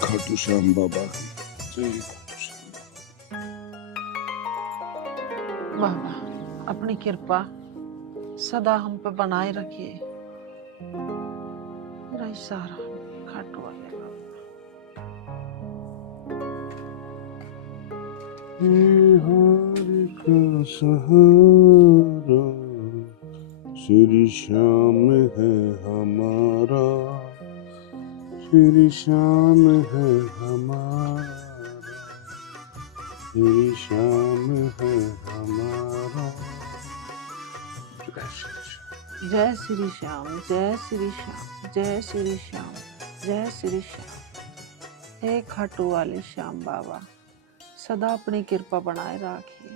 खाटू श्याम बाबा की जय। बाबा अपनी कृपा सदा हम पे बनाए रखिए। मेरा इशारा खाटू वाले हरि का सहारा श्री श्याम है हमारा, श्री श्याम है हमारा, श्री श्याम है हमारा। जय श्री श्याम, जय श्री श्याम, जय श्री श्याम, जय श्री श्याम। हे खाटू वाले श्याम बाबा सदा अपनी कृपा बनाए रखिए।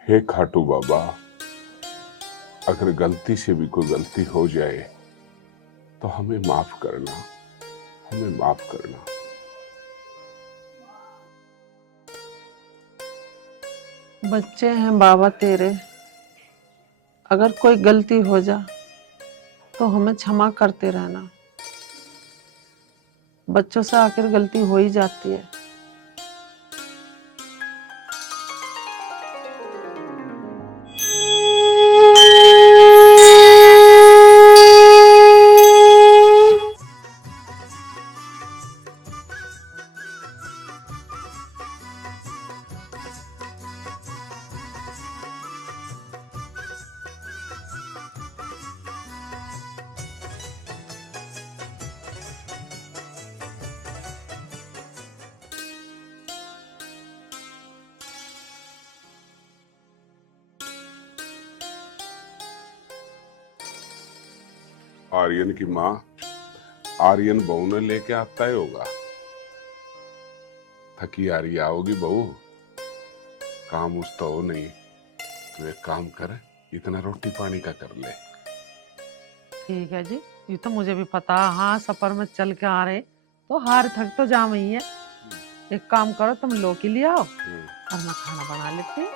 हे खाटू बाबा, अगर गलती से भी कोई गलती हो जाए तो हमें माफ करना, हमें माफ करना। बच्चे हैं बाबा तेरे, अगर कोई गलती हो जा तो हमें क्षमा करते रहना। बच्चों से आखिर गलती हो ही जाती है। आर्यन की माँ आर्यन बहू ने लेके आता ही होगा। थकी आ रही आओगी बहू, काम उस तो हो नहीं, तो एक काम कर, इतना रोटी पानी का कर ले। ठीक है जी, ये तो मुझे भी पता। हाँ सफर में चल के आ रहे तो हार थक तो जाम ही है। एक काम करो तुम लौकी ले आओ और मैं खाना बना लेती हूँ।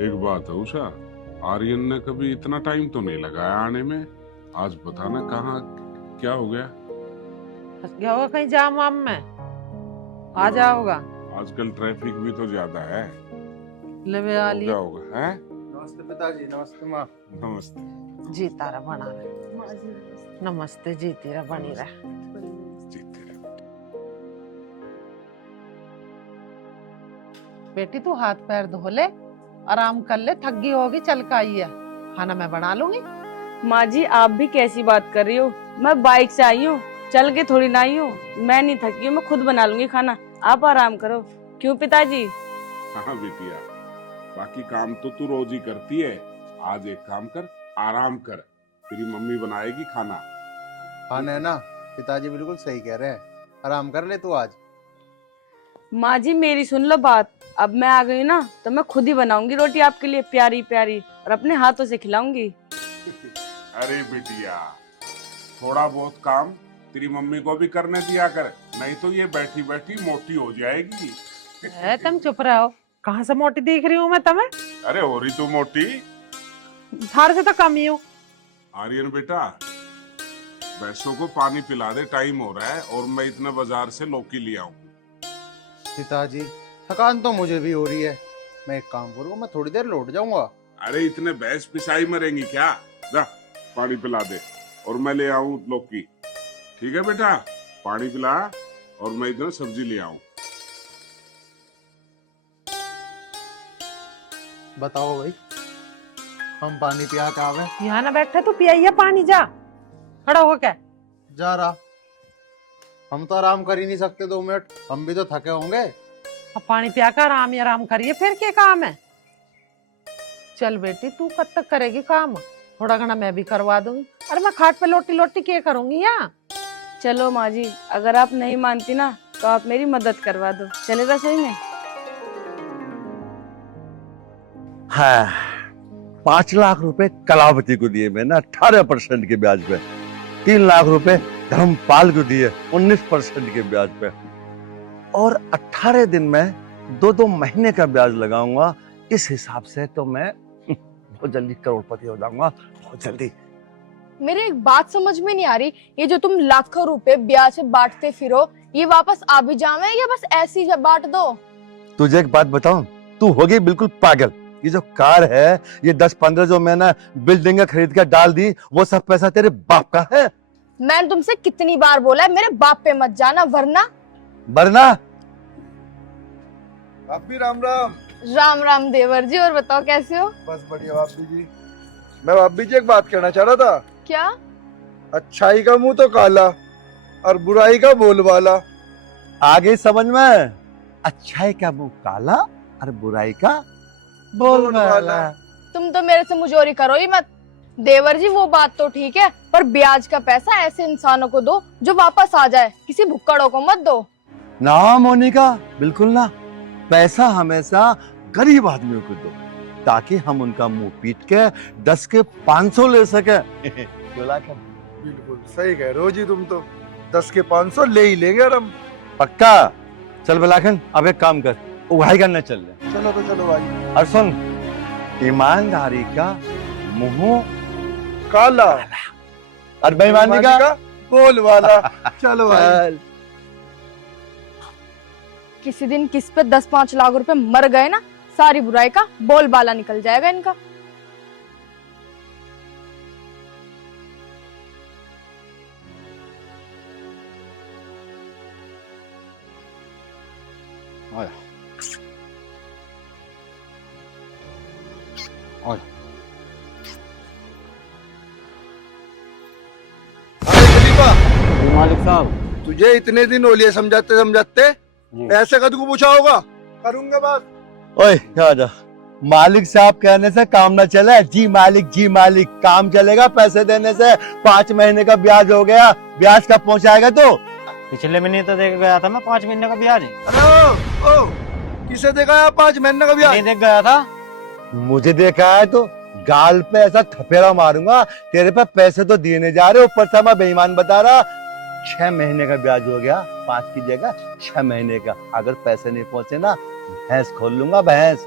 एक बात है उषा, आर्यन ने कभी इतना टाइम तो नहीं लगाया आने में। आज बताना कहाँ क्या हो गया? फंस गया होगा कहीं जाम वाम में, आ जाओगा। आजकल ट्रैफिक भी तो ज्यादा है। ले वे आ लिया। होगा है? नमस्ते पिताजी। नमस्ते माँ। नमस्ते। जी तारा बना रहे। नमस्ते जी तेरा बनी रहा। बेटी तू हाथ पैर धो ले, आराम कर ले, थक गई होगी, चल के आई है। खाना मैं बना लूंगी। माँ जी आप भी कैसी बात कर रही हो, मैं बाइक से आई हूँ, चल के थोड़ी ना आई हूँ, मैं नहीं थकी हूँ, मैं खुद बना लूंगी खाना, आप आराम करो। क्यों पिताजी? हाँ बिटिया, बाकी काम तो तू रोज ही करती है, आज एक काम कर, आराम कर, तेरी मम्मी बनाएगी खाना। हाँ नैना, पिताजी बिल्कुल सही कह रहे हैं, आराम कर ले तू आज। माँ जी मेरी सुन लो बात, अब मैं आ गई ना तो मैं खुद ही बनाऊंगी रोटी आपके लिए प्यारी प्यारी, और अपने हाथों से खिलाऊंगी। अरे बिटिया, थोड़ा बहुत काम तेरी मम्मी को भी करने दिया कर, नहीं तो ये बैठी बैठी मोटी हो जाएगी। तुम चुप रहो, कहाँ से मोटी दिख रही हूँ मैं तुम्हें? अरे हो रही तू मोटी। थार से तो कम ही हूँ। आर्यन बेटा, भैंसों को पानी पिला दे, टाइम हो रहा है, और मैं इतने बाजार से लौकी ले आऊं। पिताजी थकान तो मुझे भी हो रही है, मैं एक काम करूँ, मैं थोड़ी देर लौट जाऊंगा। अरे इतने भैंस पिसाई मरेंगी क्या, जा पानी पिला दे और मैं ले आऊं लौकी। ठीक है बेटा, पानी पिला और मैं इधर सब्जी ले आऊं। बताओ भाई, हम पानी पिया के आवे? यहाँ ना बैठे तू पिया पानी, जा खड़ा हो क्या? जा रहा। हम तो आराम कर ही नहीं सकते 2 मिनट, हम भी तो थके होंगे। अब पानी पिया कर आराम ही आराम करिए, फिर क्या काम है? चल बेटी, तू कब तक करेगी काम? थोड़ा घना मैं भी करवा दूंगी। अरे मैं खाट पे लोटी लोटी क्या करूंगी यहाँ? चलो माँ जी, अगर आप नहीं मानती ना तो आप मेरी मदद करवा दो, चले रसोई में। हाँ, 5 लाख रुपए कलावती को दिए मैंने 18% के ब्याज पे, 3 लाख रुपए धर्मपाल को दिए 19% के ब्याज पे, और 18 दिन में 2-2 महीने का ब्याज लगाऊंगा। इस हिसाब से तो मैं बहुत जल्दी करोड़पति हो जाऊंगा, बहुत जल्दी। मेरी एक बात समझ में नहीं आ रही, ये जो तुम लाखों रुपए ब्याज से बांटते फिरो, ये वापस आ भी जावे या बस ऐसे ही बांट दो? तुझे एक बात बताऊं, तू होगी बिल्कुल पागल। ये जो कार है, ये 10-15 जो मैंने बिल्डिंग खरीद कर डाल दी, वो सब पैसा तेरे बाप का है। मैंने तुमसे कितनी बार बोला है मेरे बाप पे मत जाना, वरना आप भी राम राम। राम राम देवर जी, और बताओ कैसे हो? बस बढ़िया भाभी जी। मैं भाभी जी एक बात कहना चाह रहा था। क्या? अच्छाई का मुंह तो काला और बुराई का बोलबाला। आगे समझ में, अच्छाई का मुंह काला और बुराई का बोलबाला। तुम तो मेरे से मुजोरी करो ही मत। देवर जी वो बात तो ठीक है, पर ब्याज का पैसा ऐसे इंसानों को दो जो वापस आ जाए, किसी भुक्कड़ों को मत दो। ना मोनिका, बिल्कुल ना। पैसा हमेशा गरीब आदमियों को दो, ताकि हम उनका मुंह पीट के 10 के 500 ले सके। बिल्कुल सही कह रहे हो जी, तुम तो 10 के 500 ले ही लेंगे हम। पक्का। चल बिलाखन, अब एक काम कर, उगाई करने चल रहे। चलो तो चलो भाई। और सुन, ईमानदारी का मुंह काला और बेईमानी का बोलबाला। चलो भाई। किसी दिन किस पे 10-5 लाख रुपए मर गए ना, सारी बुराई का बोलबाला निकल जाएगा इनका। अरे खलीफा, मालिक साहब, तुझे इतने दिन हो लिए समझाते समझाते, पैसे कद को पूछा होगा? करूंगा बात। ओए जा, मालिक साहब कहने से काम ना चले। जी मालिक, जी मालिक, काम चलेगा पैसे देने से। 5 महीने का ब्याज हो गया, ब्याज कब पहुंचाएगा? तो पिछले महीने तो देख गया था मैं 5 महीने का ब्याज। अरे ओ, किसे देखा है 5 महीने का ब्याज? नहीं देख गया था। मुझे देखा है तो गाल पे ऐसा थपेड़ा मारूंगा। तेरे पे पैसे तो दिए नहीं जा रहे, ऊपर से मैं बेईमान बता रहा। 6 महीने का ब्याज हो गया, 5 की जगह 6 महीने का। अगर पैसे नहीं पहुंचे ना, भैंस खोल लूंगा, भैंस।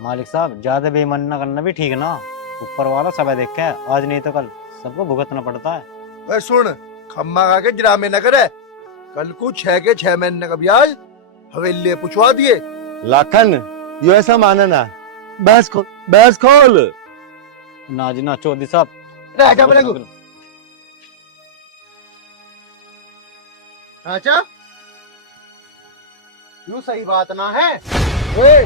मालिक साहब, ज्यादा बेईमानी ना करना भी ठीक ना। ऊपर वाला सब देख के, आज नहीं तो कल सबको भुगतना पड़ता है। अरे सुन, खम्मा खा के ड्रामे न करे। कल को 6 के 6 महीने का ब्याज हवेली पूछवा दिए। लाखन, यो ऐसा माना ना, भैंस खोल, भैंस खोल। ना जी ना, चौधरी साहब। रह जा बड़े को। अच्छा यूं सही बात ना है। ए,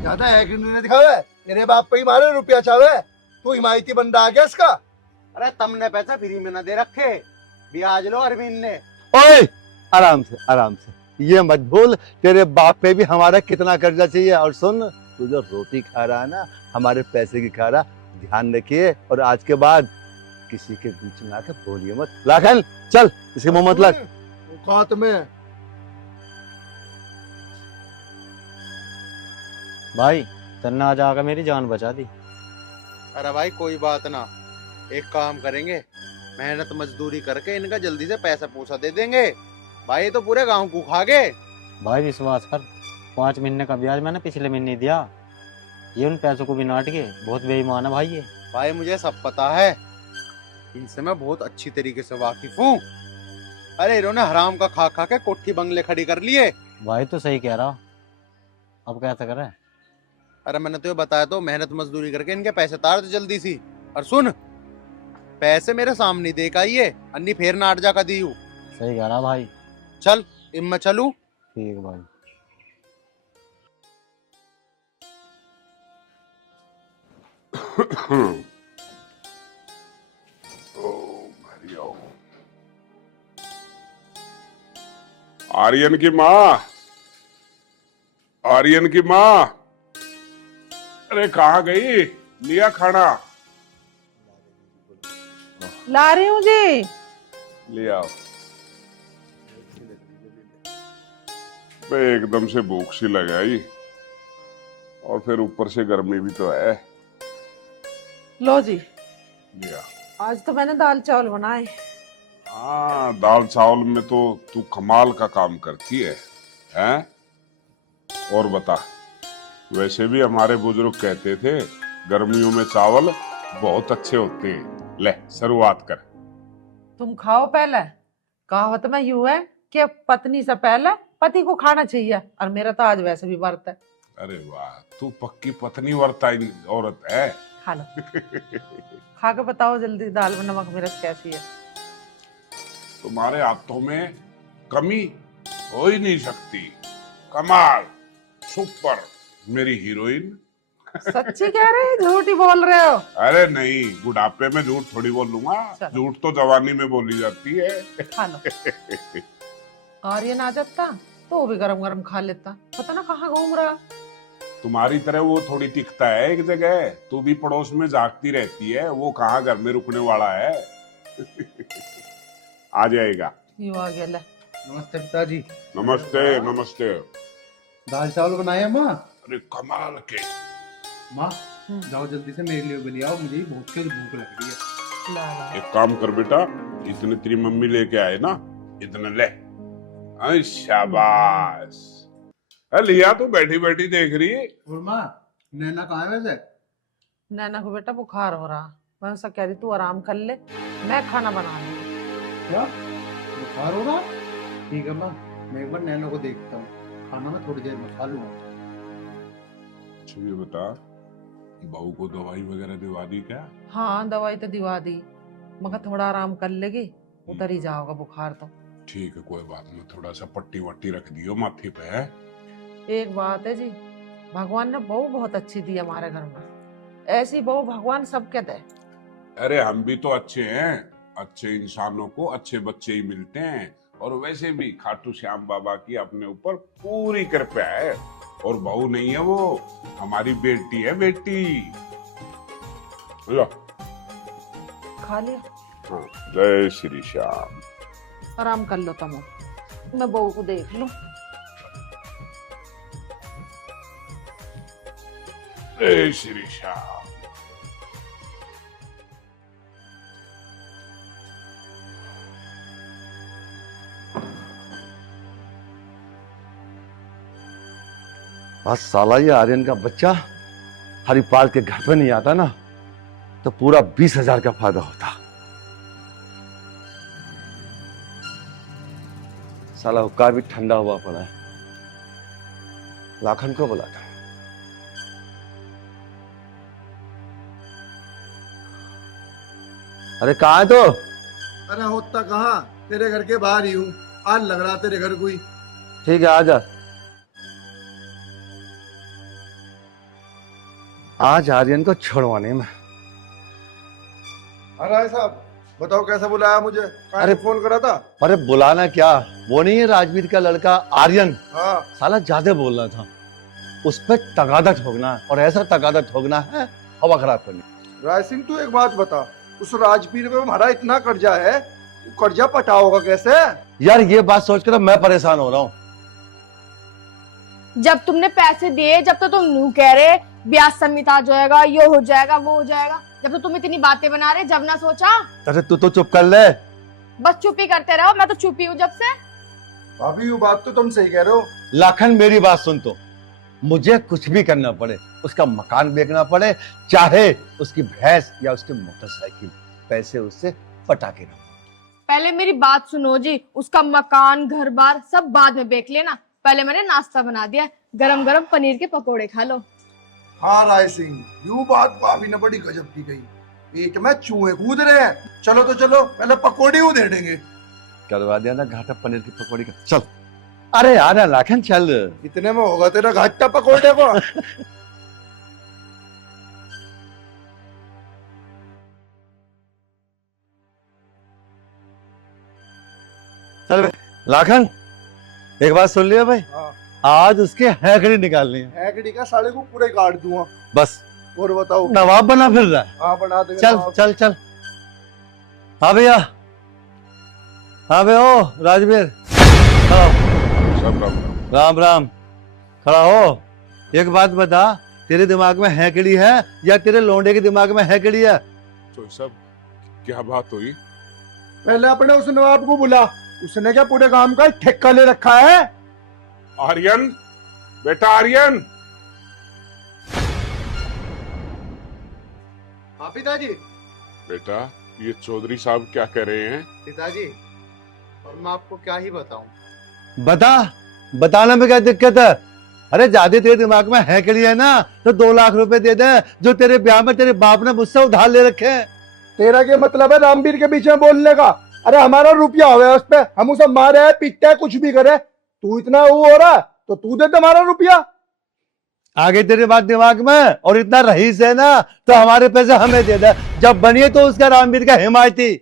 ज्यादा है कि नहीं दिखावे, तेरे बाप पे ही मारे रुपया चावे, तू हिमायती बंदा आ गया इसका। अरे तुमने पैसा फ्री में ना दे रखे, ब्याज लो अरविंद ने। ओए आराम से आराम से, ये मत भूल तेरे बाप पे भी हमारा कितना कर्जा चाहिए। और सुन, तू जो रोटी खा रहा है ना, हमारे पैसे की खा रहा, ध्यान रखिए। और आज के बाद किसी के बीच में आके बोलिए मत। लाखन चल, इसके मुंह मत लग। औकात में। भाई तन्ना आज आकर मेरी जान बचा दी। अरे भाई कोई बात ना, एक काम करेंगे, मेहनत मजदूरी करके इनका जल्दी से पैसा पूसा दे देंगे। भाई तो पूरे गांव को खा गए। भाई विश्वास कर, 5 महीने का ब्याज मैंने पिछले महीने दिया। ये उन पैसों को भी नाट के बहुत बेईमान है भाई ये। भाई मुझे सब पता है, इनसे मैं बहुत अच्छी तरीके से वाकिफ हूँ। अरे इन्होंने हराम का खा खा के कोठी बंगले खड़ी कर लिए। भाई तो सही कह रहा, अब कैसा करे। अरे मैंने तो ये बताया, तो मेहनत मजदूरी करके इनके पैसे तार दे जल्दी सी। और सुन, पैसे मेरे सामने दे के आइए, अन्नी फेर नाट जा का दी हूँ। सही कह रहा भाई। चल इम मैं चलूं। ठीक है भाई। आर्यन की माँ, आर्यन की माँ, अरे कहाँ गई? लिया खाना? ला रही हूँ जी। ले आओ। बे एकदम से भूख सी लगाई, और फिर ऊपर से गर्मी भी तो है। लो जी, लिया। आज तो मैंने दाल चावल बनाए। हाँ, दाल चावल में तो तू कमाल का काम करती है, हैं? और बता, वैसे भी हमारे बुजुर्ग कहते थे गर्मियों में चावल बहुत अच्छे होते हैं। ले शुरुआत कर। तुम खाओ पहले। कहावत में यूं है कि पत्नी से पहले पति को खाना चाहिए, और मेरा तो आज वैसे भी व्रत है। अरे वाह, तू पक्की पत्नी वर्ताई औरत है। खा लो। खा के बताओ जल्दी, दाल में नमक मिर्च कैसी है। तुम्हारे हाथों में कमी हो ही नहीं सकती। कमाल, सुपर, मेरी हीरोइन। सच्ची कह रहे हैं, झूठ ही बोल रहे हो? अरे नहीं, बुढ़ापे में झूठ थोड़ी बोलूंगा, झूठ तो जवानी में बोली जाती है। खा लो। आर्यन आ जाता तो वो भी गरम गरम खा लेता, पता ना कहाँ घूम रहा। तुम्हारी तरह वो थोड़ी टिकता है एक जगह, तू भी पड़ोस में जागती रहती है, वो कहाँ घर में रुकने वाला है। आ जाएगा। यूं आ गया। ले नमस्ते पिताजी। नमस्ते नमस्ते। दाल चावल बनाए माँ? अरे कमाल के। माँ जाओ जल्दी से मेरे लिए बना आओ, मुझे बहुत तेज भूख लग रही है। ला ला। एक काम कर बेटा, इतने तेरी मम्मी लेके आए ना, इतने ले। अरे शाबाश। लिया तो बैठी बैठी देख रही है। और माँ नैना कहाँ है वैसे? नैना को बेटा बुखार हो रहा, मैं उससे कह रही तू आराम कर ले, मैं खाना बना लूंगी। क्या बुखार हो रहा? ठीक है माँ, मैं एक बार नैना को देखता हूँ, खाना मैं थोड़ी देर में खा लूंगा। अच्छा ये बता, बहू को दवाई वगैरह दिवा दी क्या? हाँ दवाई तो दिवा दी, मगर थोड़ा आराम कर लेगी, उतर ही जाओगा बुखार तो। ठीक है, कोई बात नहीं, थोड़ा सा पट्टी वट्टी रख दियो माथे पे है। एक बात है जी, भगवान ने बहू बहुत अच्छी दी हमारे घर में, ऐसी बहू भगवान सबके दे। अरे हम भी तो अच्छे हैं, अच्छे इंसानों को अच्छे बच्चे ही मिलते हैं। और वैसे भी खाटू श्याम बाबा की अपने ऊपर पूरी कृपा है। और बहू नहीं है वो, हमारी बेटी है, बेटी। लो खा लिया। हाँ, जय श्री श्याम। आराम कर लो तुम, मैं बहू को देख लूं। जय श्री श्याम। बस साला ये आर्यन का बच्चा हरिपाल के घर पे नहीं आता ना, तो पूरा 20,000 का फायदा होता। साला हुक्का भी ठंडा हुआ पड़ा है, लाखन को बुलाता। अरे कहाँ है तो? अरे होता कहाँ, तेरे घर के बाहर ही हूँ। आज लग रहा तेरे घर कोई। ठीक है आजा। आज आर्यन को छोड़वाने में। राय साहब बताओ कैसा बुलाया मुझे? अरे फोन करा था। अरे बुलाना क्या, वो नहीं है राजवीर का लड़का आर्यन, हाँ साला ज्यादा बोल रहा था। उस पर तगादा ठोकना है, और ऐसा तगादा ठोकना है हवा खराब करनी। राय सिंह तू एक बात बता, उस राजवीर पे हमारा इतना कर्जा है, वो कर्जा पटाओगा कैसे? यार ये बात सोचकर मैं परेशान हो रहा हूँ। जब तुमने पैसे दिए, जब तो तुम यूं कह रहे ब्याज समित आ जाएगा, ये हो जाएगा, वो हो जाएगा, जब तो तुम इतनी बातें बना रहे, जब ना सोचा। अरे तू तो चुप कर ले। बस चुप ही करते रहो, मैं तो चुप ही हूँ जब से। भाभी वो बात तो तुम सही कह रहे हो। लाखन मेरी बात सुन, तो मुझे कुछ भी करना पड़े, उसका मकान बेचना पड़े, चाहे उसकी भैंस या उसकी मोटरसाइकिल, पैसे उससे पटा के रहो। पहले मेरी बात सुनो जी, उसका मकान घर बार सब बाद में बेच लेना, पहले मैंने नाश्ता बना दिया, गरम गरम पनीर के पकोड़े खा लो। हाँ राय सिंह, यूं बात भाभी ने बड़ी गजब की गई, पेट में चूहे कूद रहे हैं। चलो तो चलो, पहले पकौड़ी वो दे देंगे। करवा दिया ना घाटा पनीर की पकौड़ी का, चल। अरे यार लाखन चल। इतने में होगा तेरा घाटा पकौड़े को। चल लाखन, एक बात सुन लिया भाई, हाँ। आज उसके हैकड़ी निकालनी है। हैकड़ी का साले को पूरे काट दूंगा। बस और बताओ। नवाब बना फिर रहा है। हाँ बना देंगे। चल चल चल। हाँ भैया, हाँ भैया, ओ राजवीर खड़ा हो। सब राम राम राम, खड़ा हो। एक बात बता, तेरे दिमाग में हैकड़ी है या तेरे लोंडे के दिमाग में हैकड़ी है? तो सब क्या बात हुई? पहले अपने उस नवाब को बुला, उसने क्या पूरे काम का ठेका ले रखा है? आर्यन, बेटा आर्यन। हाँ पिताजी। बेटा ये चौधरी साहब क्या कह रहे हैं? पिताजी और मैं आपको क्या ही बताऊं। बता, बताने में क्या दिक्कत है? अरे ज्यादा तेरे दिमाग में हैकड़ी है ना, तो 2 लाख रुपए दे दे, जो तेरे ब्याह में तेरे बाप ने मुझसे उधार ले रखे हैं। तेरा क्या मतलब है रामवीर के बीच में बोलने का? अरे हमारा रुपया हो गया उस पे, हम उसे मारे है, पीटते है, कुछ भी करे, तू इतना वो हो रहा तो तू दे हमारा रुपया। आगे तेरी बात दिमाग में, और इतना रईस है ना तो हमारे पैसे हमें दे दे, जब बनिए तो उसका रामवीर का हिमायती।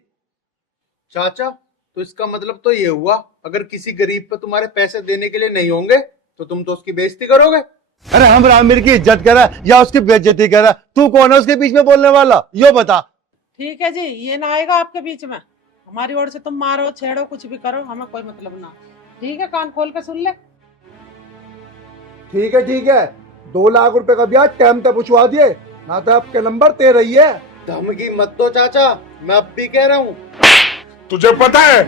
चाचा तो इसका मतलब तो ये हुआ, अगर किसी गरीब पे तुम्हारे पैसे देने के लिए नहीं होंगे तो तुम तो उसकी बेइज्जती करोगे। अरे हम रामवीर की इज्जत करा या उसकी बेइज्जती करा? तू कौन है उसके बीच में बोलने वाला, यो बता। ठीक है जी, ये ना आएगा आपके बीच में। हमारी ओर से तुम मारो छेड़ो कुछ भी करो, हमें कोई मतलब ना। ठीक है, कान खोल के सुन ले। ठीक है, 2 लाख रुपए का ब्याज टाइम तक पूछवा दिए, ना तो आपके नंबर ते रही है। धमकी मत दो चाचा, मैं अब भी कह रहा हूँ। तुझे पता है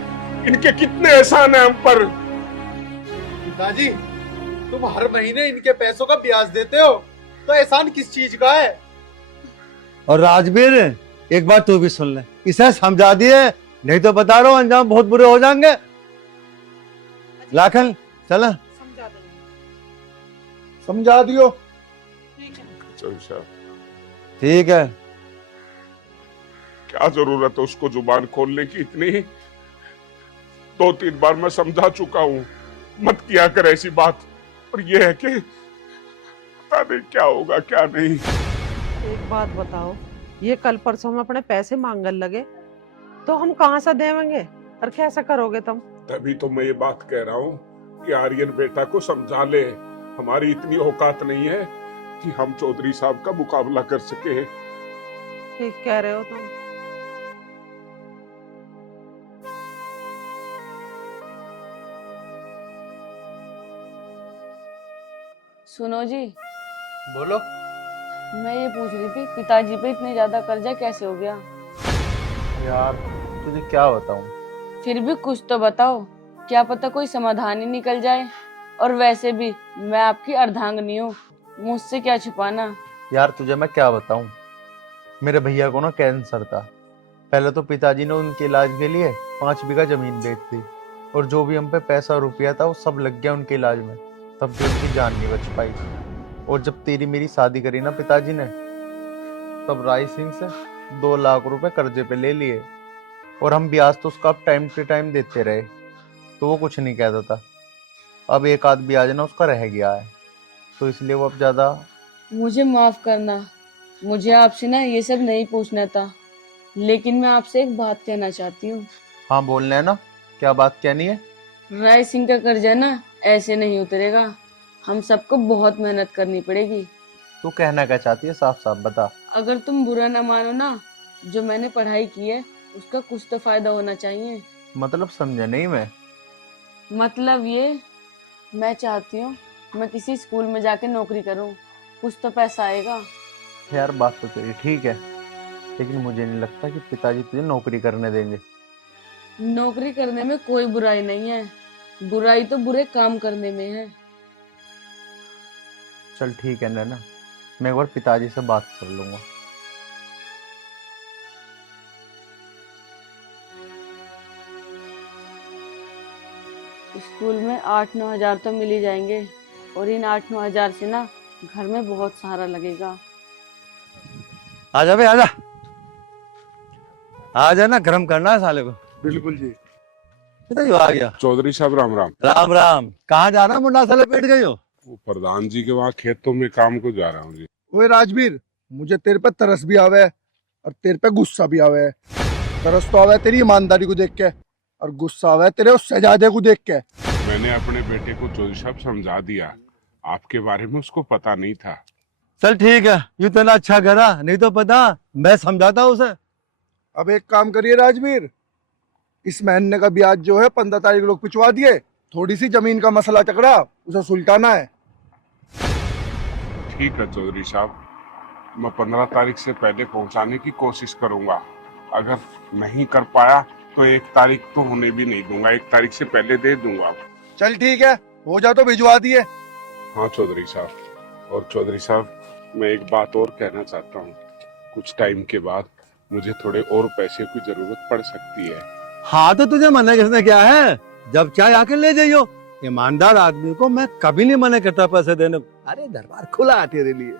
इनके कितने एहसान है हम पर? पिताजी तुम हर महीने इनके पैसों का ब्याज देते हो, तो एहसान किस चीज का है? और राजवीर एक बात तू भी सुन ले, इसे समझा दिए, नहीं तो बता रहा हूं अंजाम बहुत बुरे हो जाएंगे। लाखन चला, समझा देंगे। समझा दियो। ठीक है। चौधरी साहब ठीक है। क्या जरूरत है उसको जुबान खोलने की इतनी? 2-3 बार मैं समझा चुका हूँ, मत किया कर ऐसी बात। और ये है कि पता नहीं क्या होगा क्या नहीं। एक बात बताओ, ये कल परसों में अपने पैसे मांगने लगे तो हम कहाँ से देवेंगे, और कैसा करोगे तुम? तभी तो मैं ये बात कह रहा हूँ कि आर्यन बेटा को समझा ले, हमारी इतनी औकात नहीं है कि हम चौधरी साहब का मुकाबला कर सके। ठीक कह रहे हो तुम। सुनो जी, बोलो। मैं ये पूछ रही थी पिताजी पे इतने ज्यादा कर्जा कैसे हो गया? यार तुझे क्या बताऊं। फिर भी कुछ तो बताओ, क्या पता कोई समाधान ही निकल जाए। और वैसे भी मैं आपकी अर्धांगिनी हूँ, मुझसे क्या छुपाना। यार तुझे मैं क्या बताऊं, मेरे भैया को ना कैंसर था। पहले तो पिताजी ने उनके इलाज के लिए 5 बीघा जमीन बेच दी, और जो भी हम पे पैसा रुपया था वो सब लग गया उनके इलाज में, तब भी उनकी जान नहीं बच पाई। और जब तेरी मेरी शादी करी ना पिताजी ने, तब राय सिंह से 2 लाख रुपए कर्जे पे ले लिए, और हम ब्याज तो उसका टाइम टू टाइम देते रहे, तो वो कुछ नहीं कहता था। अब एक आध ब्याज ना उसका रह गया है, तो इसलिए वो अब ज्यादा। मुझे माफ करना, मुझे आपसे ना ये सब नहीं पूछना था, लेकिन मैं आपसे एक बात कहना चाहती हूँ। हाँ बोलना है ना, क्या बात कहनी है? राय सिंह का कर्जा ना ऐसे नहीं उतरेगा, हम सबको बहुत मेहनत करनी पड़ेगी। तू कहना क्या चाहती है, साफ साफ बता। अगर तुम बुरा ना मानो ना, जो मैंने पढ़ाई की है उसका कुछ तो फायदा होना चाहिए। मतलब समझा नहीं मैं। मतलब ये, मैं चाहती हूँ मैं किसी स्कूल में जाके नौकरी करूँ, कुछ तो पैसा आएगा। यार बात तो तेरी ठीक है, लेकिन मुझे नहीं लगता कि पिताजी तुझे नौकरी करने देंगे। नौकरी करने में कोई बुराई नहीं है, बुराई तो बुरे काम करने में है। चल ठीक है नैना, मैं एक बार पिताजी से बात कर लूंगा। स्कूल में 8-9 हजार तो मिल ही जाएंगे, और इन 8-9 हजार से ना घर में बहुत सहारा लगेगा। आजा बे आजा, आजा ना, गरम करना है साले को। बिल्कुल जी। इधर ही आ गया। चौधरी साहब राम राम। राम राम। कहाँ जा रहा मुन्ना, साले बैठ गई हो? वो प्रधान जी के वहाँ खेतों में काम को जा रहा हूँ जी। ओए राजवीर, मुझे तेरे पे तरस भी आवे है और तेरे पे गुस्सा भी आवे है। तरस तो आवे तेरी ईमानदारी को देख के, और गुस्सा आवे तेरे उस शहजादे को देख के। मैंने अपने बेटे को चौधरी साहब समझा दिया, आपके बारे में उसको पता नहीं था। चल ठीक है, यू तो ना अच्छा करा, नहीं तो पता मैं समझाता उसे। अब एक काम करिए राजवीर, इस महीने का ब्याज जो है 15 तारीख लोग पिछवा दिए, थोड़ी सी जमीन का मसला चकरा उसे सुलटाना है। ठीक है चौधरी साहब, मैं 15 तारीख से पहले पहुंचाने की कोशिश करूंगा। अगर नहीं कर पाया तो 1 तारीख तो होने भी नहीं दूंगा, 1 तारीख से पहले दे दूंगा। चल ठीक है, हो जा तो भिजवा दिए। हाँ चौधरी साहब। और चौधरी साहब, मैं एक बात और कहना चाहता हूँ, कुछ टाइम के बाद मुझे थोड़े और पैसे की जरूरत पड़ सकती है। हाँ तो तुझे मना किसने किया है? जब चाहे आके ले जाइयो। ईमानदार आदमी को मैं कभी नहीं मना करता पैसे देने को। अरे दरबार खुला है तेरे लिए।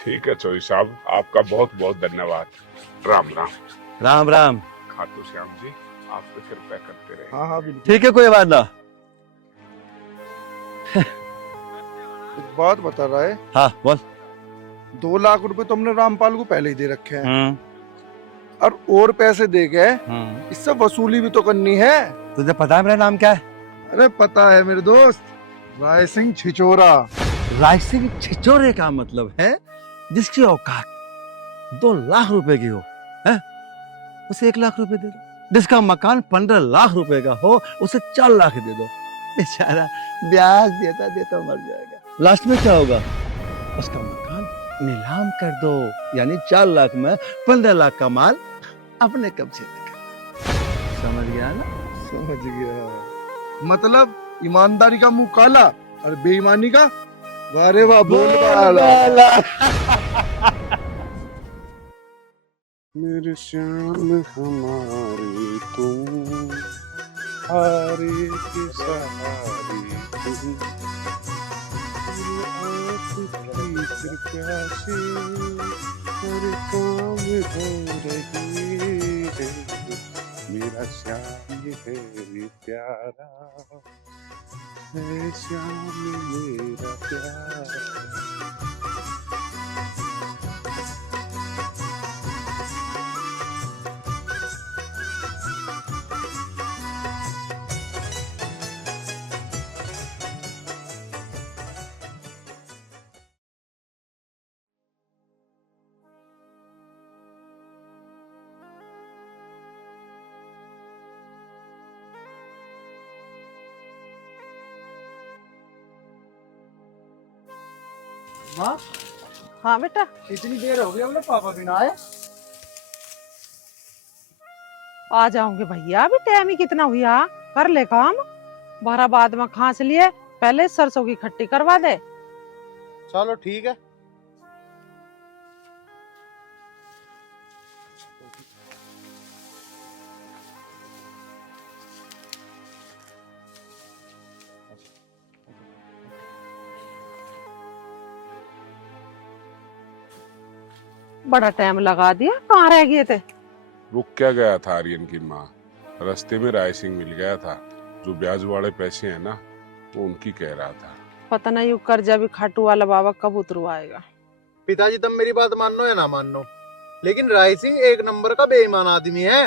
ठीक है चौधरी साहब, आपका बहुत बहुत धन्यवाद। राम राम। राम राम। खाटू श्याम जी, आप तो कृपया करते रहे। हाँ हाँ बिल्कुल। ठीक है, कोई बात ना। एक बात बता रहा है, हाँ बोल। 2 लाख रुपए तुमने रामपाल को पहले ही दे रखे हैं, और पैसे दे के इससे वसूली भी तो करनी है। तुझे पता है मेरा नाम क्या है? अरे पता है मेरे दोस्त, राय सिंह छिचोरा। राय सिंह छिचोरे का मतलब है जिसकी औकात 2 लाख रुपए की हो, है? उसे 1 लाख रुपए दे दो। जिसका मकान 15 लाख रुपए का हो उसे 4 लाख दे दो। बेचारा ब्याज देता देता मर जाएगा। लास्ट में क्या होगा? उसका मकान नीलाम कर दो, यानी 4 लाख में 15 लाख का माल अपने कब्जे में कर। समझ गया ना? समझ गया। मतलब ईमानदारी का मुंह काला और बेईमानी का वारे वाह बोल वाला। मेरे श्याम हमारे तुम, हारे के सहारे तुम, आपकी कृपा से हर काम हो रही है। मेरा श्याम है रे प्यारा, है श्याम मेरा प्यारा। माँ, हाँ बेटा। इतनी देर हो गई हमने पापा बिना आए। आ जाऊंगे भैया, अभी टाइम ही कितना हुआ, कर ले काम। 12 बाद में खांस लिए, पहले सरसों की खट्टी करवा दे। चलो ठीक है। बड़ा टाइम लगा दिया, कहाँ रह गए थे? रुक क्या गया था आर्यन की माँ, रास्ते में राय सिंह मिल गया था। जो ब्याज वाले पैसे हैं ना, वो उनकी कह रहा था। पता नहीं कर्जा भी खाटू वाला बाबा कब उतरवाएगा। पिताजी तुम मेरी बात मानो या ना मानो, लेकिन राय सिंह एक नंबर का बेईमान आदमी है।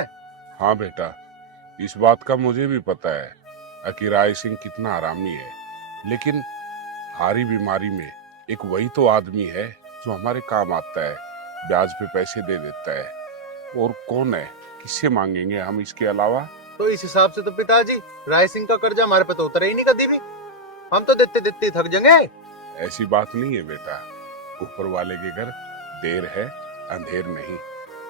हाँ बेटा, इस बात का मुझे भी पता है कि राय सिंह कितना आरामी है, लेकिन हारी बीमारी में एक वही तो आदमी है जो हमारे काम आता है, ब्याज पे पैसे दे देता है। और कौन है, किससे मांगेंगे हम इसके अलावा? तो इस हिसाब से तो पिताजी राय सिंह का कर्जा हमारे पे तो उतरा ही नहीं कभी भी, हम तो देते देते थक जाएंगे। ऐसी बात नहीं है बेटा, ऊपर वाले के घर देर है अंधेर नहीं।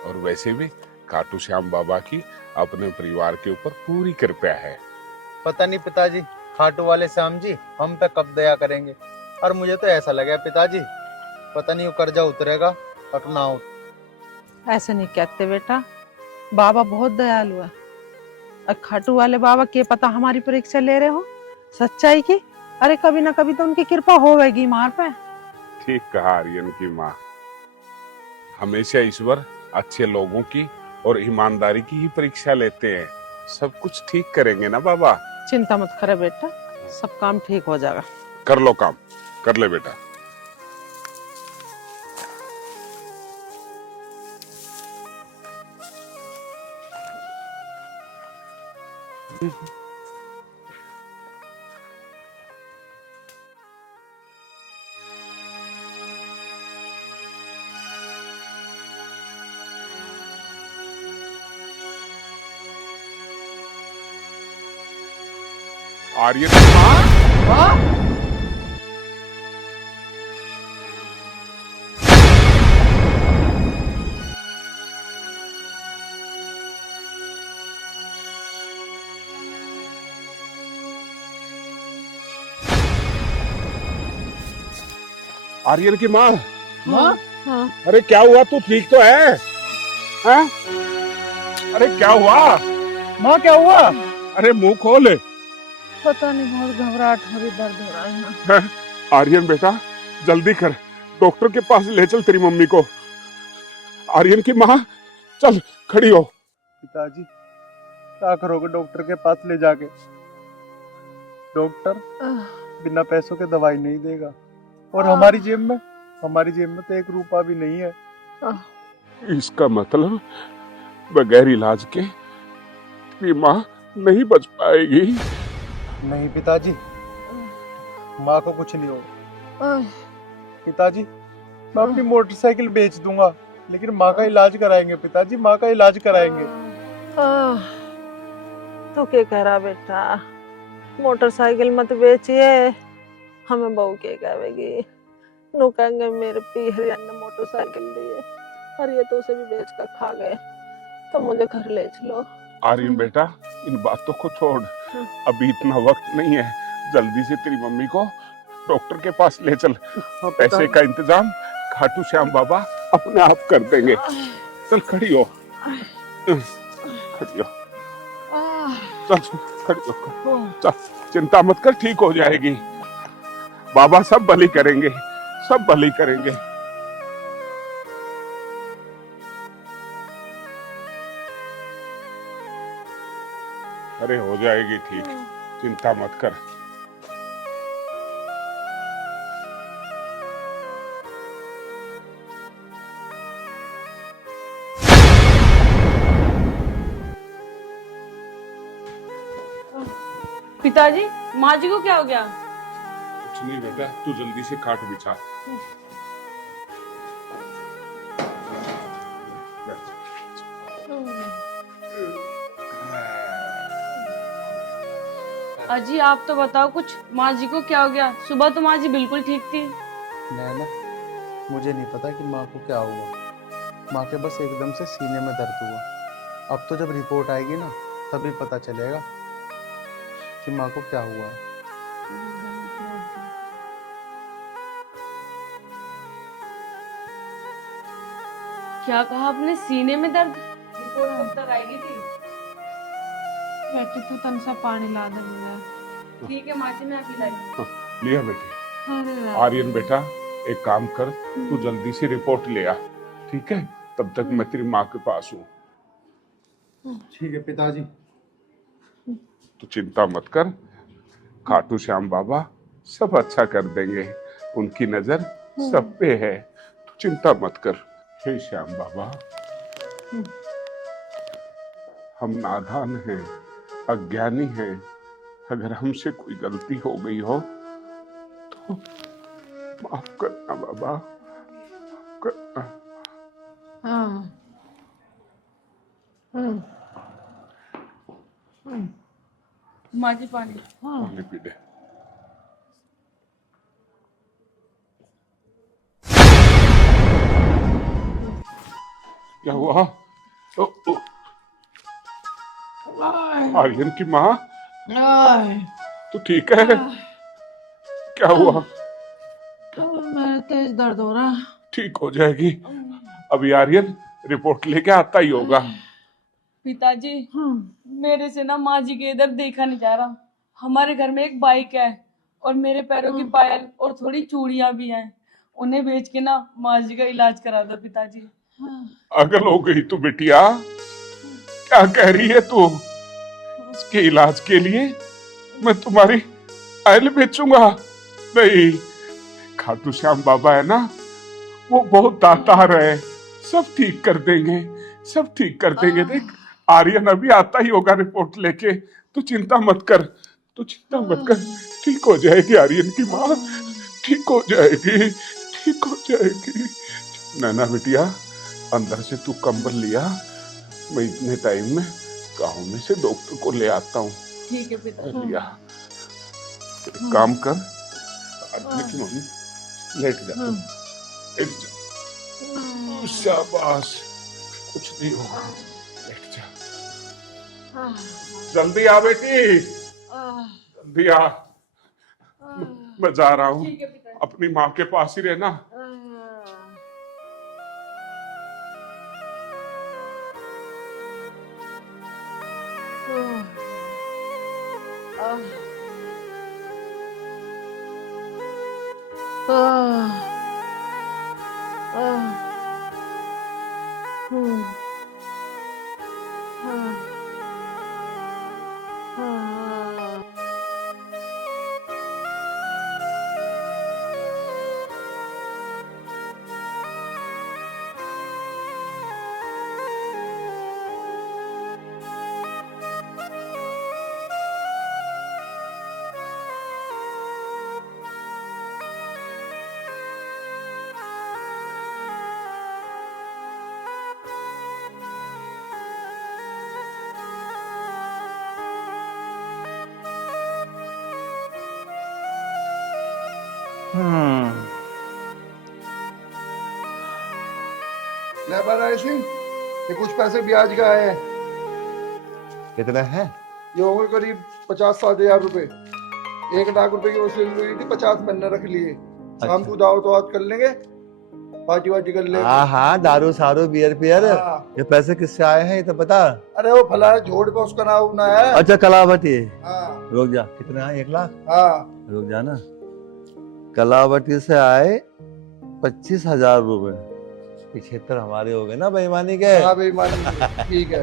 और वैसे भी खाटू श्याम बाबा की अपने परिवार के ऊपर पूरी कृपा है। पता नहीं पिताजी खाटू वाले श्याम जी हम पे कब दया करेंगे, और मुझे तो ऐसा लगा पिताजी पता नहीं वो कर्जा उतरेगा और ना उतरेगा। ऐसे नहीं कहते बेटा, बाबा बहुत दयालु है। और खाटू वाले बाबा के पता हमारी परीक्षा ले रहे हो सच्चाई की। अरे कभी ना कभी तो उनकी कृपा होगी मार पे। ठीक कहा आर्यन की माँ, हमेशा ईश्वर अच्छे लोगों की और ईमानदारी की ही परीक्षा लेते हैं। सब कुछ ठीक करेंगे ना बाबा? चिंता मत करे बेटा, सब काम ठीक हो जाएगा। कर लो काम, कर ले बेटा। आर्यन की माँ, आर्यन की माँ, हाँ। अरे क्या हुआ? तू ठीक तो है? हैं? अरे क्या हुआ? माँ क्या हुआ? अरे मुंह खोल। पता नहीं, बहुत घबराहट हो रही, दर्द हो रहा है। आर्यन बेटा जल्दी कर, डॉक्टर के पास ले चल तेरी मम्मी को। आर्यन की माँ चल खड़ी हो। पिताजी क्या करोगे डॉक्टर के पास ले जाके? डॉक्टर बिना पैसों के दवाई नहीं देगा, और हमारी जेब में तो 1 रुपया भी नहीं है। इसका मतलब बगैर इलाज के तेरी माँ नहीं बच पाएगी। नहीं पिताजी, माँ को कुछ नहीं होगा। पिताजी मैं अपनी मोटरसाइकिल बेच दूंगा, लेकिन माँ का इलाज कराएंगे पिताजी, माँ का इलाज कराएंगे। तो क्या कह रहा बेटा, मोटरसाइकिल मत बेचिए, हमें बहू के कहेगी। नु कहेंगे मेरे पी हरियाण ने मोटरसाइकिल दी है, और ये तो उसे भी बेच कर खा गए, तो मुझे घर ले चलो। आर्यन बेटा इन बातों को छोड़, अभी इतना वक्त नहीं है, जल्दी से तेरी मम्मी को डॉक्टर के पास ले चल। पैसे का इंतजाम खाटू श्याम बाबा अपने आप कर देंगे। चल खड़ी हो, खड़ी हो, चल खड़ी हो, चल चिंता मत कर, ठीक हो जाएगी। बाबा सब भली करेंगे, सब भली करेंगे। अरे हो जाएगी ठीक, चिंता मत कर। पिताजी, माँ जी को क्या हो गया? कुछ नहीं बेटा, तू जल्दी से खाट बिछा। अजी आप तो बताओ कुछ, माँ जी को क्या हो गया? सुबह तो माँ जी बिल्कुल ठीक थी। नैना मुझे नहीं पता कि माँ को क्या हुआ, माँ के बस एकदम से सीने में दर्द हुआ। अब तो जब रिपोर्ट आएगी ना तभी पता चलेगा कि माँ को क्या हुआ है। क्या कहा आपने, सीने में दर्द? रिपोर्ट कब तक आएगी थी? बेटी तू तन सा पानी ला दे मुझे। ठीक है माँ जी, मैं अभी लाई। लिया बेटे। अरे आर्यन बेटा एक काम कर, तू जल्दी से रिपोर्ट ले आ, ठीक है? तब तक मैं तेरी माँ के पास हूँ। ठीक है पिताजी। तू चिंता मत कर, खाटू श्याम बाबा सब अच्छा कर देंगे, उनकी नजर सब पे है। तू चिंता मत कर। हे श्याम बाबा, हम नादान हैं, अज्ञानी हैं। अगर हमसे कोई गलती हो गई हो तो माफ करना बाबा, माफ करना। माँ जी पानी। पानी पी ले। क्या हुआ? ओ, आर्यन की माँ, तू ठीक है? क्या हुआ? मेरा तेज दर्द हो रहा। ठीक हो जाएगी। अभी आर्यन रिपोर्ट लेके आता ही होगा। पिताजी, मेरे से ना माँ जी के इधर देखा नहीं जा रहा। हमारे घर में एक बाइक है और मेरे पैरों की पायल और थोड़ी चूड़ियां भी हैं। उन्हें बेच के ना माँ जी का इलाज करा दो पिताजी। पागल हो गई तू बिटिया? क्या कह रही है तू? इसके इलाज के लिए मैं तुम्हारी पायल बेचूंगा? नहीं, खाटू श्याम बाबा है ना, वो बहुत दातार है, सब ठीक कर देंगे, सब ठीक कर देंगे। देख, आर्यन अभी आता ही होगा रिपोर्ट लेके। तू चिंता मत कर, तू चिंता मत कर। ठीक हो जाएगी आर्यन की माँ, ठीक हो जाएगी, ठीक हो जाएगी। नैना बिटिया, अंदर से तू कंबल लिया, मैं इतने टाइम में गांव में से डॉक्टर को ले आता हूँ। ठीक है पिताजी। लिया। एक काम कर, आदमी की मम्मी, लेट जा तू, लेट जा। शाबाश, कुछ नहीं होगा, लेट जा। जल्दी आ बेटी, जल्दी आ। मैं जा रहा हूँ, ठीक है पिताजी। अपनी माँ के पास ही रहना। ले बराय सिंह, ये कुछ पैसे ब्याज का है। कितना है? ये होंगे करीब 50-60 हजार रुपए। 1 लाख रुपए की वसूली हुई थी, 50 मैंने रख लिए। शाम को दावत तो आज कर लेंगे, पार्टी वार्टी कर लेंगे। हाँ हाँ, दारू सारू बियर पियर। हाँ। ये पैसे किससे आए हैं ये तो बता। अरे वो फला है, झोड़ पे उसका नाम ना है। अच्छा, कलावती। हाँ रुक जा, कितना है? 1 लाख? हाँ। रुक जा ना। कलावती से आए 25,000 रुपए। 75 हमारे हो गए ना बेईमानी के। हाँ बेईमानी, ठीक है।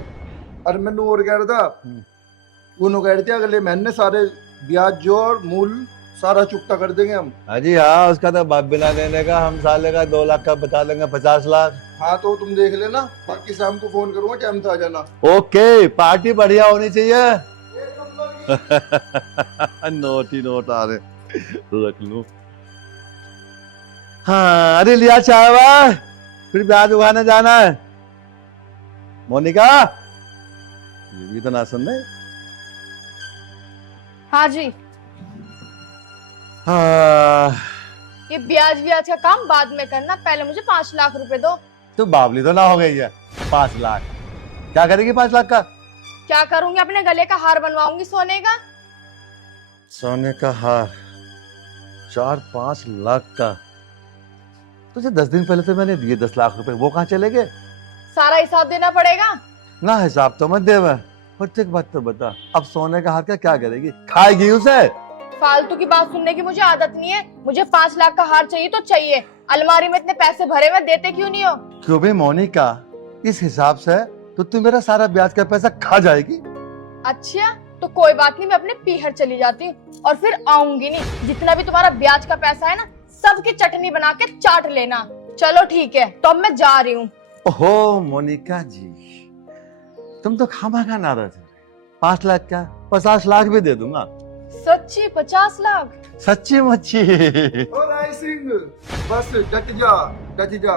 अरे मैंने और कह रहा था, उन्होंने कह रहे थे अगले महीने सारे ब्याज जो और मूल सारा चुकता कर देंगे हम। हाँ जी हाँ, उसका तो बाप बिना लेने का हम साले का 2 लाख का बता देंगे, 50 लाख। हाँ तो तुम देख लेना, बाकी शाम को फोन करूंगा, टाइम से आ जाना। ओके, पार्टी बढ़िया होनी चाहिए। नोट ही नोट आ रहे, रख लूं। हाँ, अरे लिया चाय वाय, फिर ब्याज उगाने जाना है। मोनिका, ये भी तो ना सुन रहे। हाँ जी, हाँ, ये ब्याज का काम बाद में करना, पहले मुझे 5 लाख रुपए दो। तो बावली तो ना हो गई है। 5 लाख क्या करेगी? 5 लाख का क्या करूंगी? अपने गले का हार बनवाऊंगी सोने का। सोने का हार 4-5 लाख का? तुझे 10 दिन पहले तो मैंने दिए 10 लाख रुपए, वो कहाँ चले गए? सारा हिसाब देना पड़ेगा। ना हिसाब तो मत दे, पर एक बात तो बता, अब सोने का हार का क्या करेगी? खाएगी उसे? फालतू की बात सुनने की मुझे आदत नहीं है। मुझे 5 लाख का हार चाहिए तो चाहिए। अलमारी में इतने पैसे भरे हुए, देते क्यों नहीं हो? क्यों बे मोनिका, इस हिसाब से तो तू मेरा सारा ब्याज का पैसा खा जाएगी। अच्छा, तो कोई बात नहीं, मैं अपने पीहर चली जाती हूँ और फिर आऊंगी नहीं। जितना भी तुम्हारा ब्याज का पैसा है ना, सबकी चटनी बना के चाट लेना। चलो ठीक है, तो अब मैं जा रही हूँ। ओहो मोनिका जी, तुम तो खामा खा नाराज हो। 5 लाख क्या, 50 लाख भी दे दूंगा। सच्ची 50 लाख? सच्ची मच्छी। ओ राय सिंह, बस डट जा।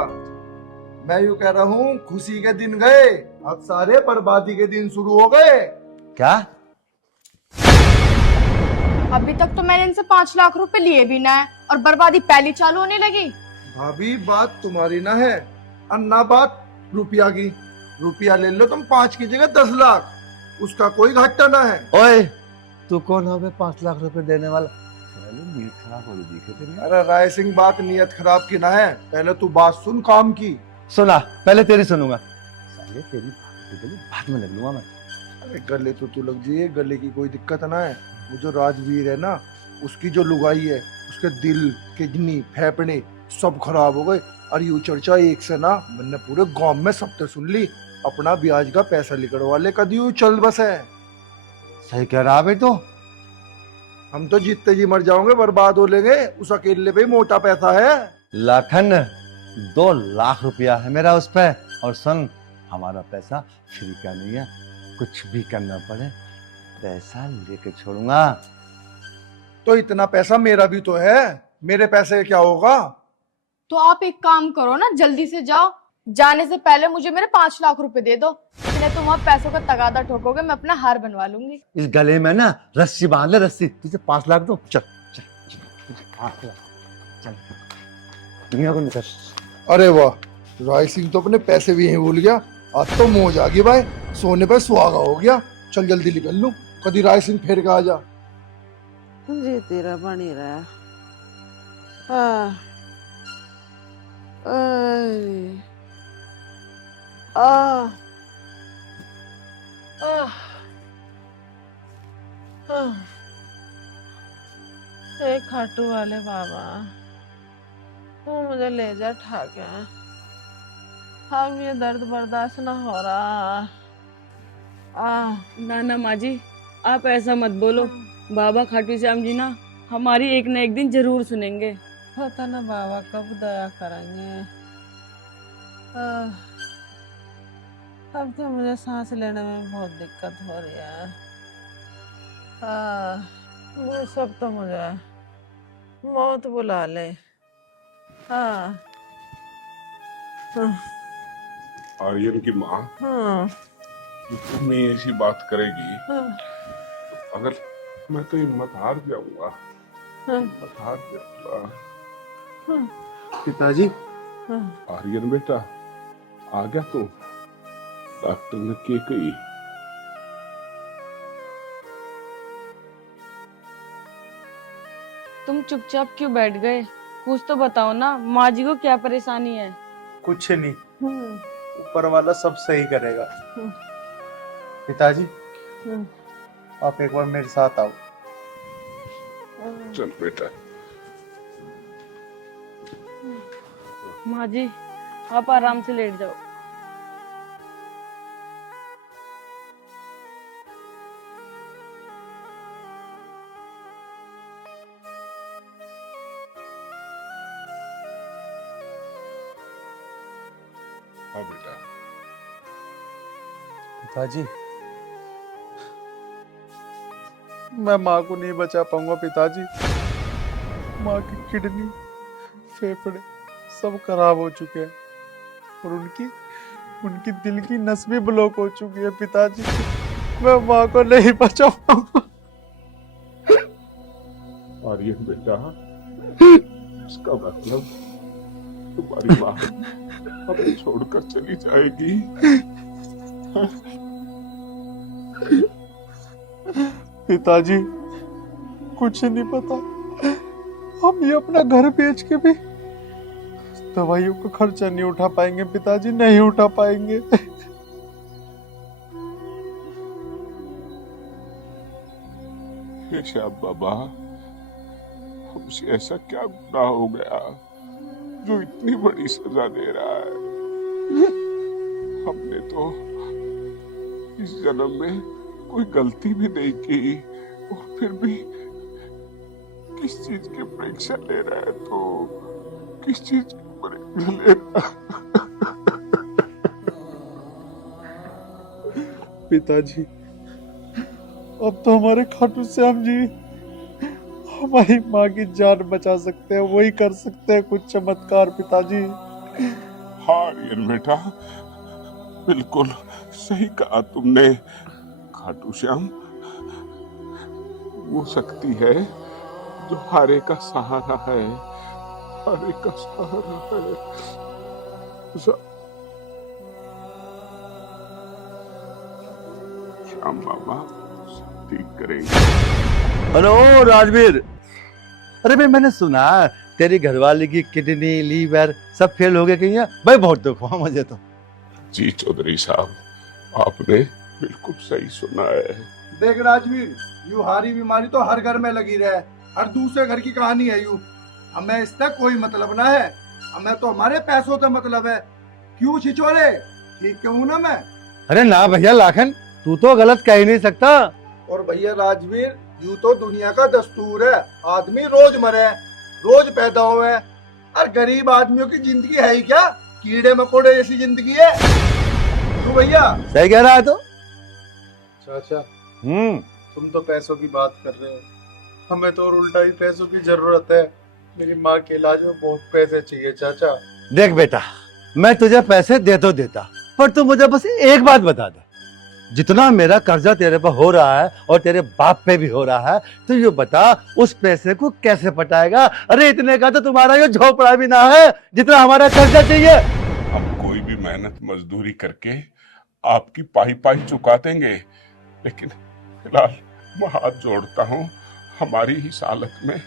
मैं यूं कह रहा हूँ, खुशी के दिन गए, अब सारे बर्बादी के दिन शुरू हो गए। क्या? अभी तक तो मैंने इनसे 5 लाख रुपए लिए भी ना है और बर्बादी पहली चालू होने लगी। भाभी बात तुम्हारी ना है, अन्ना बात रुपया की। रुपया ले लो तुम 5 की जगह 10 लाख, उसका कोई घाटा ना है। ओए तू कौन हो बे 5 लाख रुपए देने वाला? साले नीयत खराब हो रही है तेरी। अरे राय सिंह, बात नियत खराब की ना है, पहले तू बात सुन काम की। सुना, पहले तेरी सुनूंगा। साले तेरी बात में लग लूंगा मैं। अरे गले तो तू लग जाइए, गले की कोई दिक्कत ना है। वो जो राजवीर है ना, उसकी जो लुगाई है, उसके दिल, किडनी, फेफड़े सब खराब हो गए। और यू चर्चा एक से ना मैंने पूरे गांव में सबसे सुन ली, अपना ब्याज का पैसा निकलवा ले, कदी यू चल बस है। सही कह रहा भाई तो। हम तो जीतते जी मर जाओगे, बर्बाद हो लेंगे, उस अकेले पे ही मोटा पैसा है। लाखन 2 लाख रुपया है मेरा उस पे। और सुन, हमारा पैसा फ्री का नहीं है, कुछ भी करना पड़े पैसा लेके छोड़ूंगा। तो इतना पैसा मेरा भी तो है, मेरे पैसे क्या होगा? तो आप एक काम करो ना, जल्दी से जाओ, जाने से पहले मुझे मेरे 5 लाख रुपए दे दो, नहीं तुम वहां पैसों का तगादा ठोकोगे, मैं अपना हार बनवा लूंगी। इस गले में ना रस्सी बांध ले, रस्सी। तुझे 5 लाख दो, चल चल चल, तुझे 5 लाख, चल दुनिया को निकल। अरे वाह, राय सिंह तो अपने पैसे भी यहीं भूल गया। आज तो मौज आ गई भाई, सोने पे सुहागा हो गया। चल जल्दी निकल लूं, कदी राय सिंह फेर के आ जा। जी तेरा बनी रहा। हाँ। आय। आ। हे खाटू वाले बाबा, तू मुझे ले जा ठाके। अब ये दर्द बर्दाश्त ना हो रहा। ना माँ जी, आप ऐसा मत बोलो। बाबा खाटू श्याम जी ना हमारी एक न एक दिन जरूर सुनेंगे। पता ना बाबा कब दया करेंगे। अब तो मुझे सांस लेने में बहुत दिक्कत हो रही है। वो सब तो मुझे मौत बुला ले। हाँ। आर्यन की माँ हाँ। तुम्हें ऐसी बात करेगी, हाँ। अगर मैं तो हिम्मत हार जाऊंगा। हाँ। हिम्मत हार जाऊंगा। पिताजी। हाँ। आर्यन बेटा, आ गया तू? डॉक्टर ने क्या कही? तुम चुपचाप क्यों बैठ गए? कुछ तो बताओ ना, माँ जी को क्या परेशानी है? कुछ नहीं, ऊपर वाला सब सही करेगा। पिताजी, आप एक बार मेरे साथ आओ। चल बेटा। माँ जी, आप आराम से लेट जाओ। हाँ बेटा। पिताजी, मैं माँ को नहीं बचा पाऊंगा पिताजी। माँ की किडनी, फेफड़े सब खराब हो चुके हैं और उनकी दिल की नस भी ब्लॉक हो चुकी है पिताजी। मैं माँ को नहीं बचा पाऊंगा। आर्यन बेटा, इसका मतलब तुम्हारी माँ हमें छोड़कर चली जाएगी। पिताजी, कुछ नहीं पता, हम ये अपना घर बेच के भी दवाइयों का खर्चा नहीं उठा पाएंगे पिताजी, नहीं उठा पाएंगे। हे श्याम बाबा, हमसे ऐसा क्या गुनाह हो गया जो इतनी बड़ी सजा दे रहा है? हमने तो इस जन्म में कोई गलती भी नहीं की और फिर भी किस चीज की परीक्षा ले रहा है? तो किस चीज की पिताजी, अब तो हमारे खाटू श्याम जी हमारी माँ की जान बचा सकते हैं, वही कर सकते हैं कुछ चमत्कार पिताजी। हाँ आर्यन बेटा, बिल्कुल सही कहा तुमने। खाटू श्याम वो शक्ति है जो हारे का सहारा है, हारे का सहारा है। श्याम बाबा सब ठीक करेंगे। अरे ओ राजवीर, अरे भाई मैंने सुना तेरी घरवाली की किडनी लीवर सब फेल हो गए कहीं है? भाई बहुत दुख हुआ मुझे तो। जी चौधरी साहब, आपने बिल्कुल सही सुना है। देख राजवीर, यू हारी बीमारी तो हर घर में लगी रहे, हर दूसरे घर की कहानी है यू। हमें इससे कोई मतलब ना है, हमें तो हमारे पैसों से मतलब है। क्यों छिछोरे, ठीक क्यों ना मैं? अरे ना भैया लाखन, तू तो गलत कह ही नहीं सकता। और भैया राजवीर, यूं तो दुनिया का दस्तूर है, आदमी रोज मरे, रोज पैदा हुए, और गरीब आदमियों की जिंदगी है ही क्या? कीड़े मकोड़े जैसी जिंदगी है। तू भैया सही कह रहा है तो। चाचा, हम्म, तुम तो पैसों की बात कर रहे हो, हमें तो और उल्टा ही पैसों की जरूरत है। मेरी माँ के इलाज में बहुत पैसे चाहिए चाचा। देख बेटा, मैं तुझे पैसे दे तो देता, पर तू मुझे बस एक बात बता दे, जितना मेरा कर्जा तेरे पर हो रहा है और तेरे बाप पे भी हो रहा है, तो ये बता उस पैसे को कैसे पटाएगा? अरे इतने का तो तुम्हारा ये झोपड़ा भी ना है जितना हमारा कर्जा चाहिए। हम कोई भी मेहनत मजदूरी करके आपकी पाई पाई चुका देंगे, लेकिन फिलहाल मैं हाथ जोड़ता हूँ, हमारी इस हालत में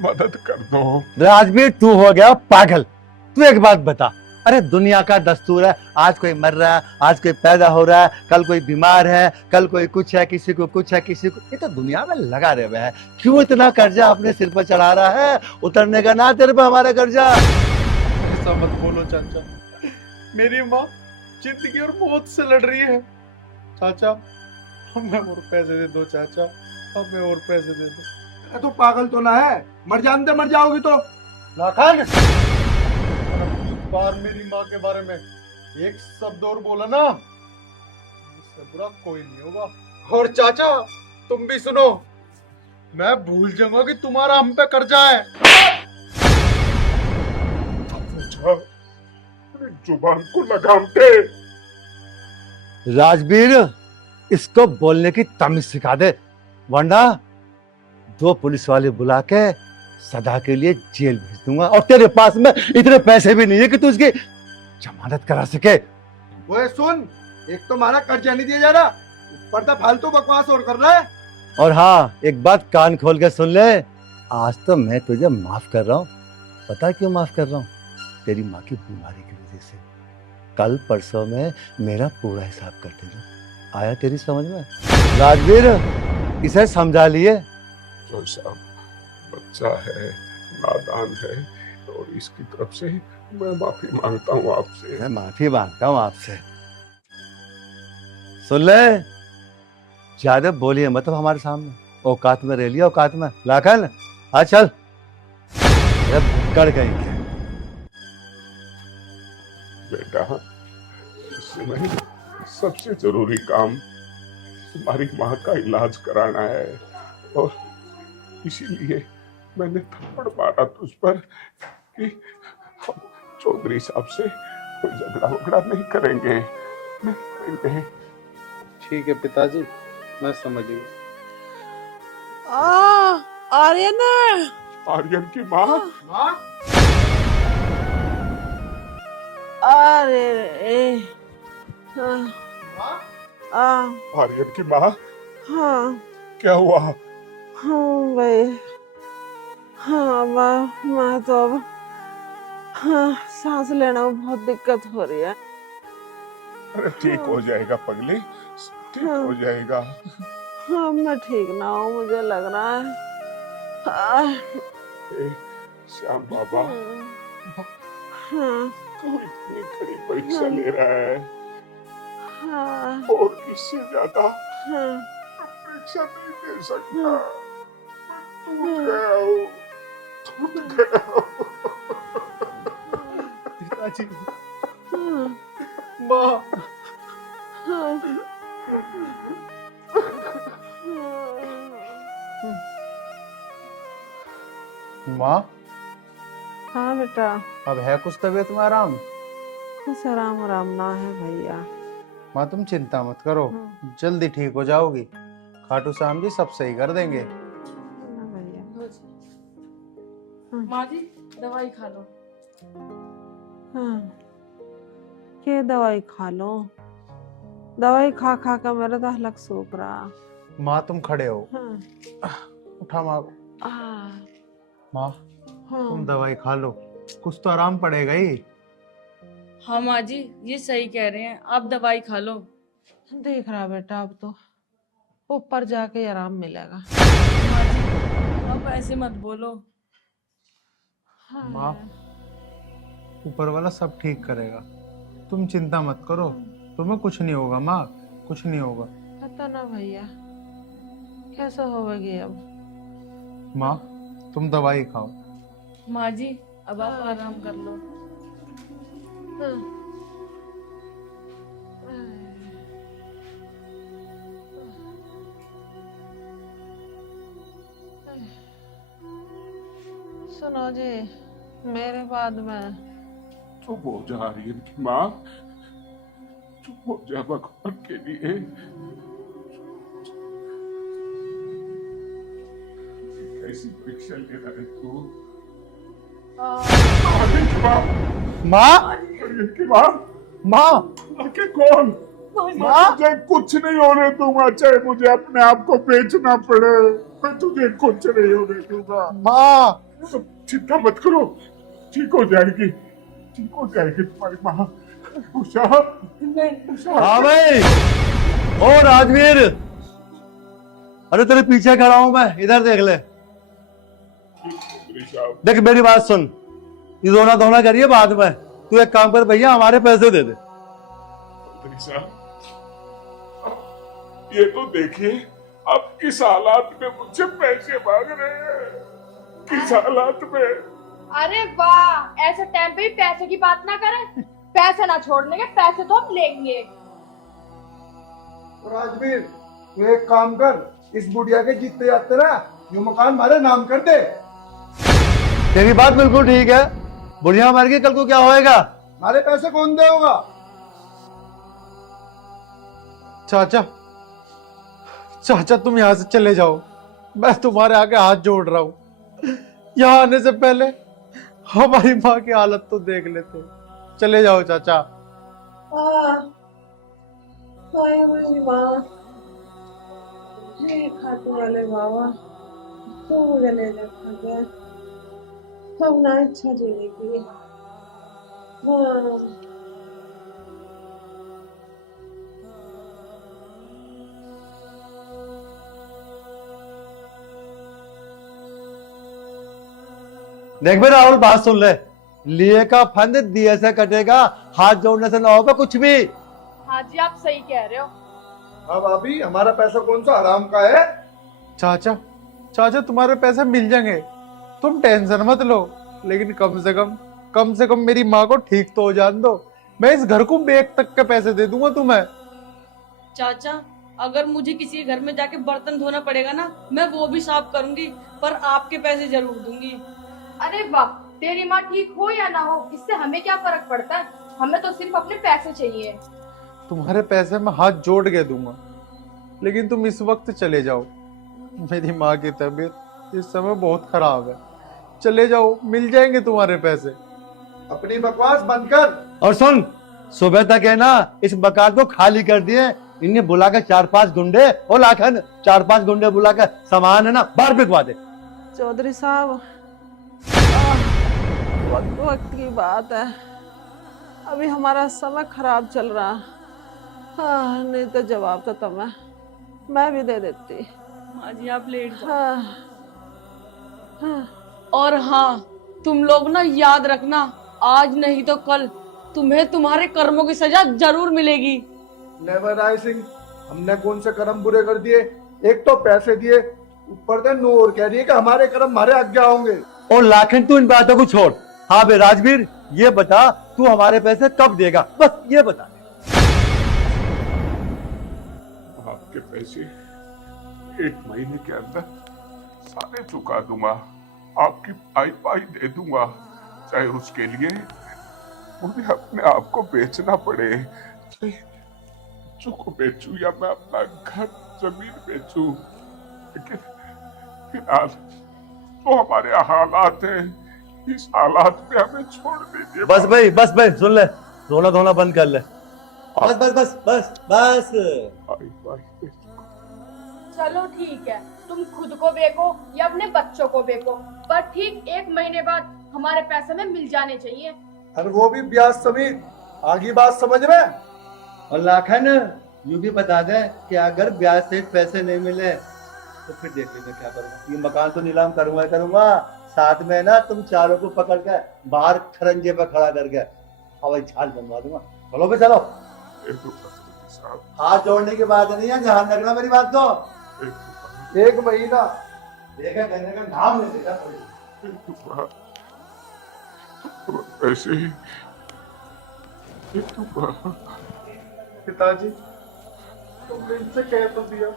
मदद कर दो। राजवीर तू हो गया पागल। तू एक बात बता, अरे दुनिया का दस्तूर है, आज कोई मर रहा है, आज कोई पैदा हो रहा है, कल कोई बीमार है, कल कोई कुछ है, किसी को कुछ है, किसी को, ये तो दुनिया में लगा रहे हुए है। क्यों इतना कर्जा अपने सिर पर चढ़ा रहा है? उतरने का ना तेरे पे हमारा कर्जा। ऐसा मत बोलो चाचा, मेरी माँ जिंदगी और मौत से लड़ रही है। चाचा हमें और पैसे दे दो, चाचा हमें और पैसे दे दो। तू पागल तो ना है? मर जानते मर जाओगी तो। लाखन, बार मेरी माँ के बारे में एक शब्द और बोला ना, इससे बुरा कोई नहीं होगा। और चाचा तुम भी सुनो, मैं भूल जाऊंगा कि तुम्हारा हम पे कर्जा है। जुबान को लगाम दे। राजवीर, इसको बोलने की तमीज सिखा दे, वरना 2 पुलिस वाले बुला के सदा के लिए जेल भेज दूंगा। और तेरे पास में इतने पैसे भी नहीं है कि तू उसकी जमानत करा सके। वो सुन, एक तो हमारा कर्जा नहीं दिया जा रहा, ऊपर तो फालतू बकवास और कर रहा है। और हाँ, एक बात कान खोल के सुन ले, आज तो मैं तुझे माफ कर रहा हूँ। पता क्यों माफ कर रहा हूँ? तेरी माँ की बीमारी की वजह से। कल परसों में मेरा पूरा हिसाब कर देना। आया तेरी समझ में? राजवीर, इसे समझा लिए। जो साहब बच्चा है, नादान है, और इसकी तरफ से मैं माफी मांगता हूँ आपसे। मैं माफी मांगता हूँ आपसे। सुन ले, ज्यादा बोलिए मतलब हमारे सामने, औकात में रह लिया, औकात में। लाखन आ चल, भुक्कड़ कहीं के। बेटा, इस समय सबसे जरूरी काम तुम्हारी माँ का इलाज कराना है, और इसीलिए मैंने थप्पड़ मारा तुझ पर कि हम चौधरी साहब से कोई झगड़ा वगड़ा नहीं करेंगे, नहीं करेंगे। ठीक है पिताजी, मैं समझ गया। आर्यन, आर्यन की माँ। माँ, अरे रे, हाँ, माँ, आर्यन की माँ, हाँ, क्या हुआ? हाँ भाई, हाँ मैं तो अब, हाँ, सांस लेने में बहुत दिक्कत हो रही है। अरे ठीक हो जाएगा पगली, ठीक हो जाएगा। हाँ, मैं ठीक ना हूँ, मुझे लग रहा है। ए, श्याम बाबा, हाँ, तू इतनी कड़ी परीक्षा ले रहा है, हाँ, और इससे ज्यादा हाँ, परीक्षा नहीं दे सकता। मैं टूट गया हूँ, टूट गया हूँ। पिताजी हाँ, माँ हाँ। माँ हाँ बेटा, अब है कुछ तबीयत में आराम? कुछ आराम आराम ना है भैया। माँ तुम चिंता मत करो, हाँ। जल्दी ठीक हो जाओगी। खाटू श्याम जी सब सही कर देंगे। ना भैया। लो जी। माँ जी दवाई खा लो। हाँ, ये दवाई खा लो। दवाई खा खा कर मेरा तो हलक सूख रहा। माँ तुम खड़े हो, हाँ, उठा माँ को। माँ हाँ। तुम दवाई खा लो, कुछ तो आराम पड़ेगा ही। हाँ माँ जी ये सही कह रहे हैं, आप दवाई खा लो। देख रहा बेटा, अब तो ऊपर जाके आराम मिलेगा। माँ जी आप ऐसे मत बोलो। हाँ। माँ ऊपर वाला सब ठीक करेगा, तुम चिंता मत करो। तुम्हें कुछ नहीं होगा माँ, कुछ नहीं होगा। पता ना भैया कैसा होगी अब। माँ तुम दवाई खाओ। माँ जी अब आप आराम कर लो। सुनो जी, मेरे बाद में चुप हो जा आर्यन की माँ, चुप हो जा भगवान के लिए। कैसी परीक्षा ले रहा है तू? आर्यन की माँ, माँ आर्यन की माँ, माँ आके कौन? माँ तुझे कुछ नहीं होने दूंगा, चाहे मुझे अपने आप को बेचना पड़े, मैं तुझे कुछ नहीं होने दूंगा। माँ सब चिंता मत करो, ठीक हो जाएगी, ठीक हो जाएगी तुम्हारी माँ। उषा, उषा। हाँ भाई। ओ राजवीर, अरे तेरे पीछे खड़ा हूं मैं, इधर देख ले। देख मेरी बात सुन, ये रोना धोना करिए बाद में। तू एक काम कर भैया, हमारे पैसे दे दे। ये तो देखिए अब किस हालात में मुझसे पैसे मांग रहे हैं, किस हालात में। अरे वाह, ऐसे टाइम पे भी पैसे की बात ना करें। पैसे ना छोड़ने के, पैसे तो हम लेंगे। राजवीर तू एक काम कर, इस बुढ़िया के जीतते जाते ना ये मकान हमारे नाम कर दे। तेरी बात बिल्कुल ठीक है, बुढ़िया मर गई, कल को क्या होएगा? हमारे पैसे कौन देगा? चाचा, चाचा तुम यहाँ से चले जाओ, मैं तुम्हारे आगे हाथ जोड़ रहा हूँ। यहाँ आने से पहले हमारी माँ की हालत तो देख लेते। चले जाओ चाचा। मेरी माँ, हे खाटू वाले बाबा, तू मुझे ले रखा गया, हम ना इच्छा जीने की। हाँ। देख बे राहुल, बात सुन ले। लिए का फंद दिए से कटेगा, हाथ जोड़ने से ना होगा कुछ भी। हाँ जी आप सही कह रहे हो। हाँ भाभी, हमारा पैसा कौन सा हराम का है? चाचा, चाचा तुम्हारे पैसे मिल जाएंगे, तुम टेंशन मत लो। लेकिन कम से कम मेरी माँ को ठीक तो हो जान दो। मैं इस घर को बेच तक के पैसे दे दूंगा तुम्हें। चाचा अगर मुझे किसी के घर में जाके बर्तन धोना पड़ेगा ना, मैं वो भी साफ करूंगी, पर आपके पैसे जरूर दूंगी। अरे वाह, तेरी माँ ठीक हो या ना हो, इससे हमें क्या फर्क पड़ता है। हमें तो सिर्फ अपने पैसे चाहिए। तुम्हारे पैसे मैं हाथ जोड़ के दूंगा, लेकिन तुम इस वक्त चले जाओ। मेरी माँ की तबीयत इस समय बहुत खराब है। चले जाओ, मिल जाएंगे तुम्हारे पैसे। अपनी बकवास बंद कर। और सुन, सुबह तक है ना इस मकान को खाली कर दिए। इन्हें बुलाकर 4-5 गुंडे, और लाखन 4-5 गुंडे बुलाकर सामान है ना बाहर बिकवा दे। चौधरी साहब, वक्त की बात है, अभी हमारा समय खराब चल रहा। हाँ, नहीं तो जवाब तो तुम्हें मैं भी दे देती। माँ जी आप लेट जाओ। हाँ, हाँ। और हाँ, तुम लोग ना याद रखना, आज नहीं तो कल तुम्हें तुम्हारे कर्मों की सजा जरूर मिलेगी। नेवर राय सिंह, हमने कौन से कर्म बुरे कर दिए? एक तो पैसे दिए, ऊपर से नो और कह रही है कि हमारे कर्म हमारे आज्ञा होंगे। और लाखन तू इन बातों को छोड़। हाँ बे राजवीर, ये बता तू हमारे पैसे कब देगा, बस ये बता दे। आपके पैसे 1 महीने के अंदर सारे चुका दूंगा, आपकी पाई पाई दे दूंगा, चाहे उसके लिए मुझे अपने आप को बेचना पड़े, चाहे को बेचूं या मैं अपना घर जमीन बेचूं, लेकिन फिलहाल तो हमारे हालात हैं, इस हालात में हमें छोड़ दीजिए। बस भाई सुन ले, रोना धोना बंद कर ले। बस बस बस बस बस। पाई पाई दे दूंगा। चलो ठीक है, तुम खुद को बेको या अपने बच्चों को बेको, पर ठीक 1 महीने बाद हमारे पैसे में मिल जाने चाहिए। और वो भी ब्याज समेत। आगे बात समझ में? और लाखन यूं भी बता दे कि अगर ब्याज सहित पैसे नहीं मिले तो फिर देख लेना क्या करूंगा। ये मकान तो नीलाम करूंगा, साथ में ना तुम चारों को पकड़ के बाहर खरंजे पर खड़ा करके हवाई जहाज बनवा दूंगा। चलो पे चलो। हाथ जोड़ने की बात नहीं है, ध्यान रखना मेरी बात को। 1 महीना देखा कहने का नाम नहीं देगा। ऐसे ही पिताजी, तुमने इनसे कह तो दिया,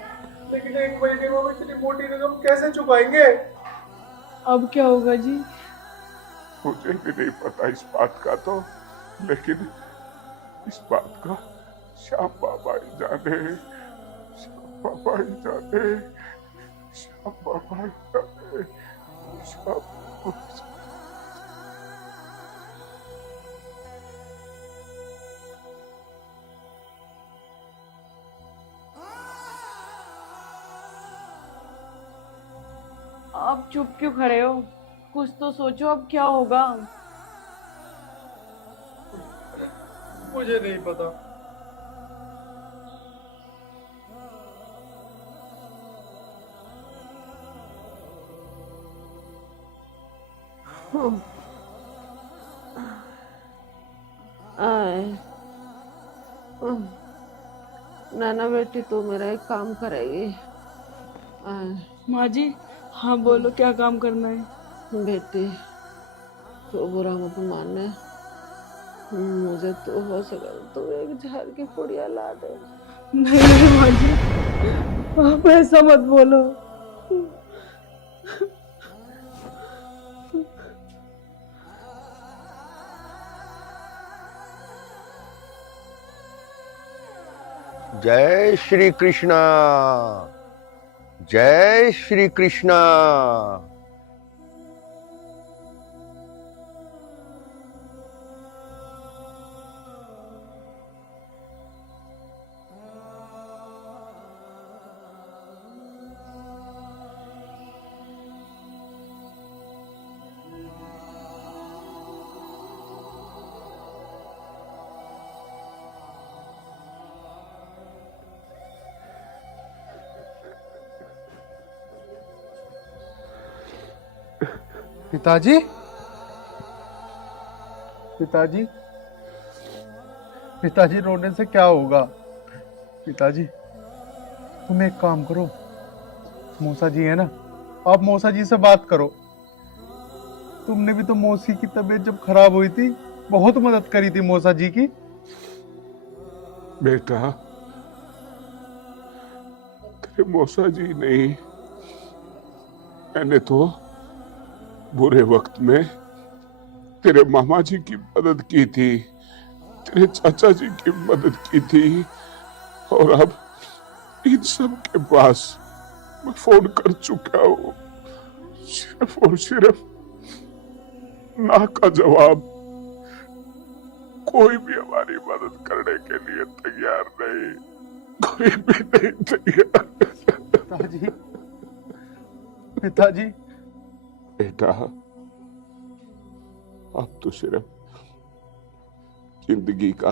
लेकिन 1 महीने में हम इतनी मोटी रकम कैसे चुकाएंगे? अब क्या होगा जी? मुझे भी नहीं पता इस बात का तो, लेकिन इस बात का श्याम बाबा ही जाने, श्याम बाबा ही जाने, श्याम बाबा ही जाने, श्याम बाबा ही जाने। आप चुप क्यों खड़े हो? कुछ तो सोचो, अब क्या होगा? मुझे नहीं पता। नाना बेटी तू मेरा एक काम करेगी? माँ जी, हाँ बोलो, क्या काम करना है? बेटी तो बुरा मत मानना, मुझे तो हो सके तो एक झाड़ की पुड़िया ला दे। नहीं माँ जी, आप ऐसा मत बोलो। जय श्री कृष्णा, जय श्री कृष्णा। पिताजी, पिताजी, पिताजी रोने से क्या होगा? पिताजी, तुम एक काम करो, मौसा जी है ना, आप मौसा जी से बात करो। तुमने भी तो मौसी की तबीयत जब खराब हुई थी बहुत मदद करी थी मौसा जी की। बेटा, तेरे मौसा जी नहीं, मैंने तो बुरे वक्त में तेरे मामा जी की मदद की थी, तेरे चाचा जी की मदद की थी, और अब इन सब के पास मैं फोन कर चुका हूं, सिर्फ और सिर्फ ना का जवाब। कोई भी हमारी मदद करने के लिए तैयार नहीं, कोई भी नहीं तैयार। पिताजी, पिताजी, बेटा, अब तो सिर्फ जिंदगी का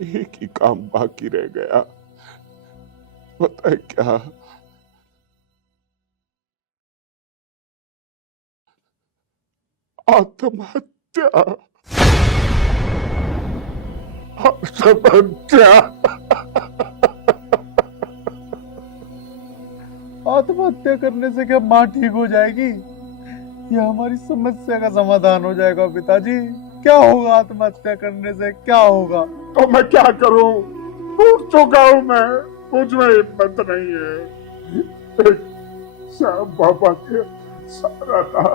एक ही काम बाकी रह गया, पता है क्या? आत्महत्या। आत्महत्या। आत्महत्या करने से क्या माँ ठीक हो जाएगी या हमारी समस्या का समाधान हो जाएगा? पिताजी, क्या होगा आत्महत्या करने से, क्या होगा? तो मैं क्या करूं? टूट चुका हूं मैं, मुझ में हिम्मत नहीं है। श्याम बाबा के सारा था,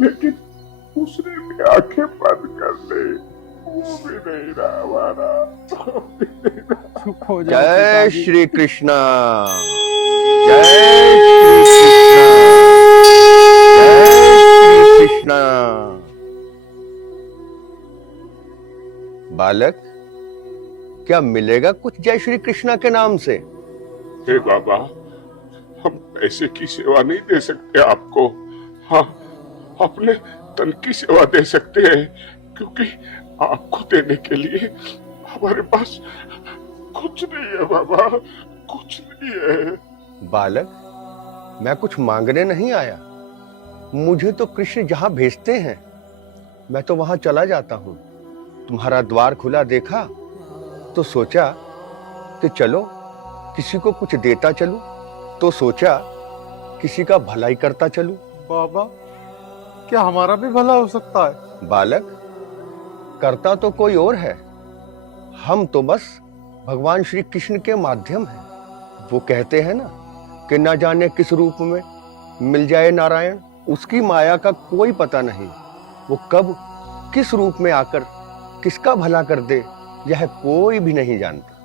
लेकिन उसने भी आंखें बंद कर ली, वो भी नहीं रहा हमारा। चुप हो जाओ जय पिताजी। श्री कृष्णा, जय श्री कृष्णा, बालक, क्या मिलेगा कुछ जय श्री कृष्णा के नाम से? हे बाबा, हम पैसे की सेवा नहीं दे सकते आपको। हाँ, अपने तन की सेवा दे सकते हैं, क्योंकि आपको देने के लिए हमारे पास कुछ नहीं है बाबा, कुछ नहीं है। बालक, मैं कुछ मांगने नहीं आया। मुझे तो कृष्ण जहां भेजते हैं मैं तो वहां चला जाता हूं। तुम्हारा द्वार खुला देखा तो सोचा कि चलो किसी को कुछ देता चलूं, तो सोचा किसी का भलाई करता चलूं। बाबा, क्या हमारा भी भला हो सकता है? बालक, करता तो कोई और है, हम तो बस भगवान श्री कृष्ण के माध्यम हैं। वो कहते हैं ना कि न जाने किस रूप में मिल जाए नारायण, उसकी माया का कोई पता नहीं। वो कब किस रूप में आकर किसका भला कर दे, यह कोई भी नहीं जानता।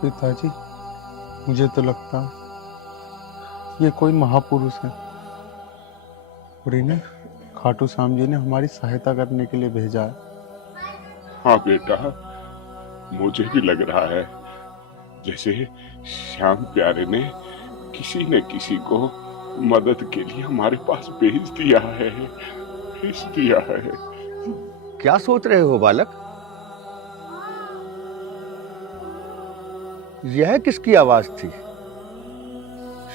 पिताजी, मुझे तो लगता ये कोई महापुरुष है और इन्हें खाटू श्याम जी ने हमारी सहायता करने के लिए भेजा है। हाँ बेटा, मुझे भी लग रहा है जैसे श्याम प्यारे ने किसी न किसी को मदद के लिए हमारे पास भेज दिया है, भेज दिया है। क्या सोच रहे हो बालक? यह किसकी आवाज थी?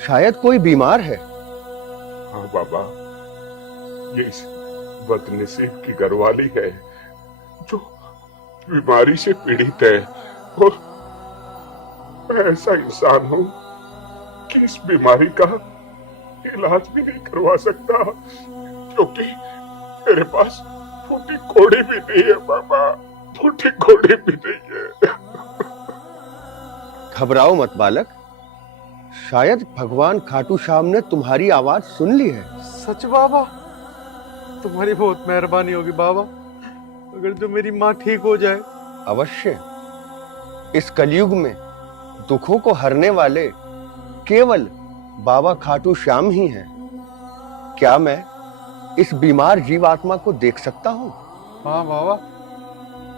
शायद कोई बीमार है। हाँ बाबा, ये इस बदनसीब की घरवाली है जो बीमारी से पीड़ित है, और मैं ऐसा इंसान हूं कि इस बीमारी का इलाज भी नहीं करवा सकता, क्योंकि मेरे पास फूटी कोड़ी भी नहीं है बाबा, फूटी कोड़ी भी नहीं है। घबराओ मत बालक, शायद भगवान खाटू श्याम ने तुम्हारी आवाज सुन ली है। सच बाबा, तुम्हारी बहुत मेहरबानी होगी बाबा, अगर जो मेरी माँ ठीक हो जाए। अवश्य। इस कलयुग में दुखों को हरने वाले केवल बाबा खाटू श्याम ही हैं। क्या मैं इस बीमार जीवात्मा को देख सकता हूँ? हाँ बाबा,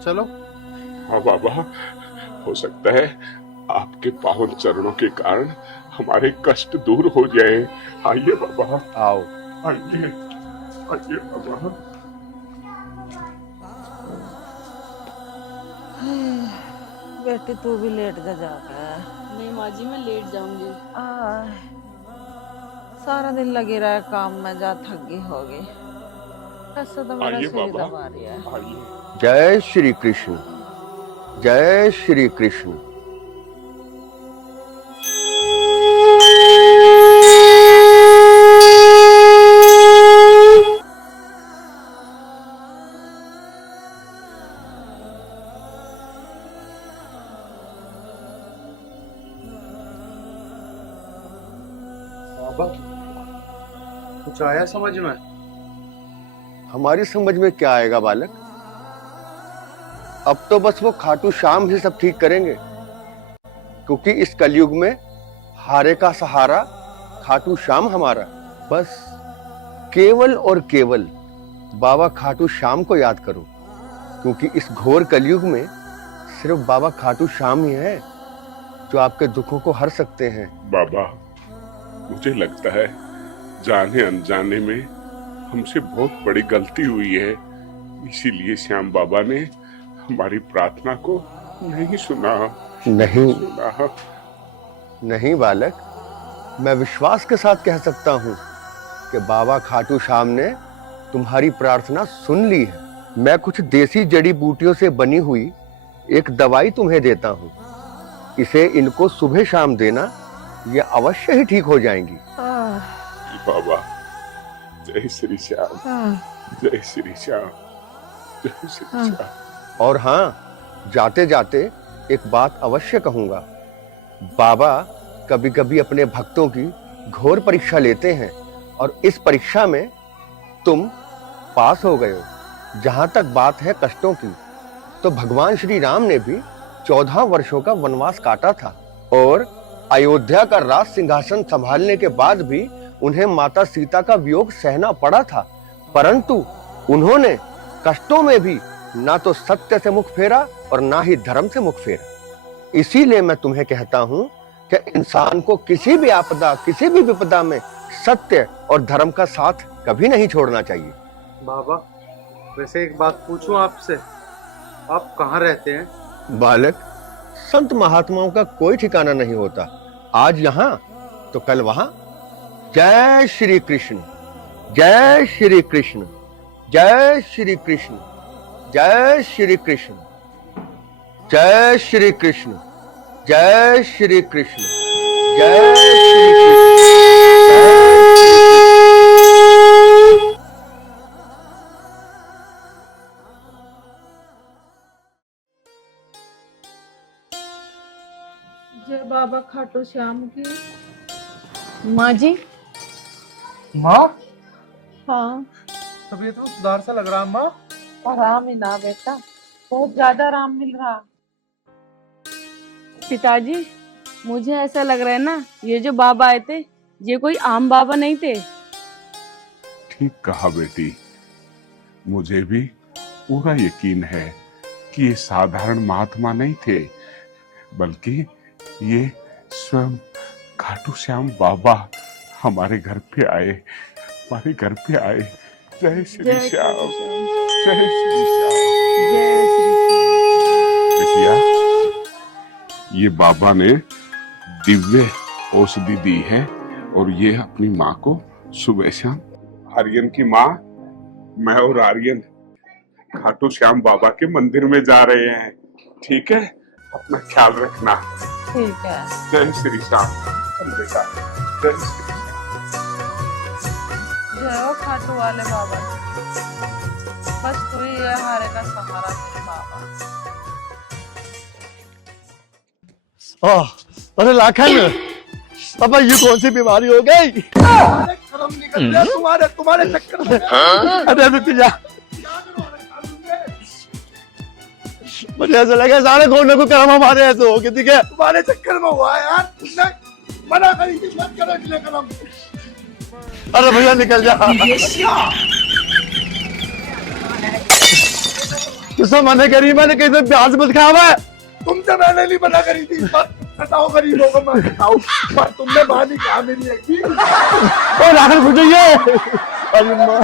चलो। हाँ बाबा, हो सकता है आपके पावन चरणों के कारण हमारे कष्ट दूर हो जाए। आइए बाबा, आओ। आइए, आइए बाबा। बेटी तू भी लेट जा जाकर। नहीं माँ जी, मैं लेट जाऊंगी। सारा दिन लगी रहा काम में, जा थक गई होगी। ऐसा तो मेरा आइए सिर बाबा, दबा रही है। आइए। जय श्री कृष्ण, जय श्री कृष्ण। बाबा, कुछ आया समझ में? हमारी समझ में क्या आएगा बालक? अब तो बस वो खाटू श्याम ही सब ठीक करेंगे, क्योंकि इस कलयुग में हारे का सहारा खाटू श्याम हमारा। बस केवल और केवल बाबा खाटू श्याम को याद करो, क्योंकि इस घोर कलयुग में सिर्फ बाबा खाटू श्याम ही है जो आपके दुखों को हर सकते हैं। बाबा, मुझे लगता है जाने अनजाने में हमसे बहुत बड़ी गलती हुई है, इसीलिए श्याम बाबा ने हमारी प्रार्थना को नहीं सुना। नहीं बालक, मैं विश्वास के साथ कह सकता हूँ कि बाबा खाटू श्याम ने तुम्हारी प्रार्थना सुन ली है। मैं कुछ देसी जड़ी बूटियों से बनी हुई एक दवाई तुम्हें देता हूँ, इसे इनको सुबह शाम देना, ये अवश्य ही ठीक हो जाएंगी। बाबा, जय श्री श्याम, जय श्री श्याम, जय श्री हाँ। श्याम। और हाँ, जाते जाते एक बात अवश्य कहूंगा। बाबा कभी कभी अपने भक्तों की घोर परीक्षा लेते हैं और इस परीक्षा में तुम पास हो गए हो। जहां तक बात है कष्टों की, तो भगवान श्री राम ने भी 14 वर्षों का वनवास काटा था और अयोध्या का राज सिंहासन संभालने के बाद भी उन्हें माता सीता का वियोग सहना पड़ा था, परंतु उन्होंने कष्टों में भी ना तो सत्य से मुख फेरा और ना ही धर्म से मुख फेरा। इसीलिए मैं तुम्हें कहता हूं कि इंसान को किसी भी आपदा, किसी भी विपदा में सत्य और धर्म का साथ कभी नहीं छोड़ना चाहिए। बाबा, वैसे एक बात पूछूं आपसे, आप कहाँ रहते हैं? बालक, संत महात्माओं का कोई ठिकाना नहीं होता। आज यहाँ तो कल वहां। जय श्री कृष्ण, जय श्री कृष्ण, जय श्री कृष्ण, जय श्री कृष्ण, जय श्री कृष्ण, जय श्री कृष्ण, जय श्री कृष्ण। जय बाबा खाटू श्याम की। माँ जी, माँ, हाँ, तबीयत तो सुधार सा लग रहा है माँ। आराम ही ना बेटा, बहुत ज्यादा आराम मिल रहा। पिताजी, मुझे ऐसा लग रहा है ना, ये जो बाबा आए थे ये कोई आम बाबा नहीं थे। ठीक कहा बेटी, मुझे भी पूरा यकीन है कि ये साधारण महात्मा नहीं थे, बल्कि ये स्वयं खाटू श्याम बाबा हमारे घर पे आए, हमारे घर पे आए। जय श्री श्याम, जय श्री श्याम। बेटिया, ये बाबा ने दिव्य औषधि दी है और ये अपनी माँ को सुबह शाम। आर्यन की माँ, मैं और आर्यन खाटू श्याम बाबा के मंदिर में जा रहे हैं, ठीक है? अपना ख्याल रखना। ठीक है। जय श्री श्याम। चल बेटा, जय श्री जय हो खाटू वाले बाबा, बस तू ही है हमारे का सहारा मेरे बाबा। अरे लाखन, अब ये कौन सी बीमारी हो गई? कर्म निकल गया तुम्हारे चक्कर में। अरे रुक जा, मुझे ऐसा लगा सारे कोने को कर्म हमारे ऐसे हो गए, ठीक है? तुम्हारे चक्कर में हुआ है यार, तुमने मना करी थी मत करो इसलिए कर्म। अरे भैया निकल जा। किसने मना करी? मैंने कैसे प्याज मत खावा है? तुमसे मैंने नहीं मना करी थी, मत हटाओ गरीबों को मत हटाओ, पर तुमने बानी कहा मेरी एक भी। और आखिर खुद जाइए। अरे माँ,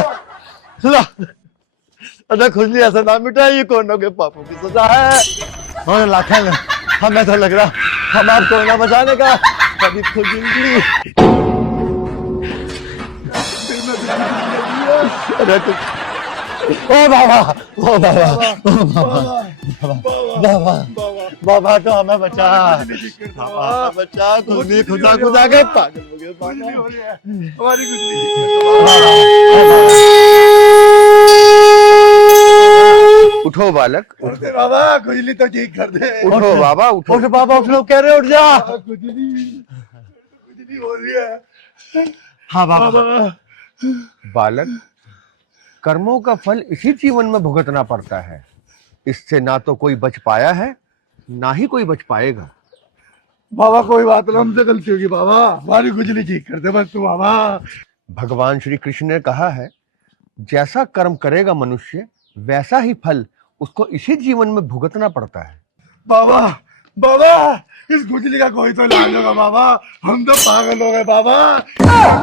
ला, अरे खुजली ऐसा ना मिटा, ये कोनों के पापों की सजा है। और लाखन, हमें तो लग रहा हम आपको ना बचाने का कभी खुजली। अरे तू, ओ बाबा, ओ बाबा, ओ बाबा, बाबा, बाबा तो हमें बचा, बाबा बचा, खुदी खुदा खुदा के पागल हो गए बाबा। हमारी गुजरी उठो बालक, उठो बाबा, खुजली तो ठीक कर दे। उठो बाबा, उठो। उठ बाबा, उठ लो, कह रहे उठ जा। खुजली हो रही है। हाँ बाबा। बालक, कर्मों का फल इसी जीवन में भुगतना पड़ता है। इससे ना तो कोई बच पाया है, ना ही कोई बच पाएगा। बाबा कोई बात ना, हमसे गलती होगी बाबा, हमारी खुजली ठीक कर दे बस तू बाबा। भगवान श्री कृष्ण ने कहा है, जैसा कर्म करेगा मनुष्य वैसा ही फल उसको इसी जीवन में भुगतना पड़ता है। बाबा, बाबा, इस खुजली का कोई तो इलाज होगा बाबा, हम तो पागल हो गए बाबा,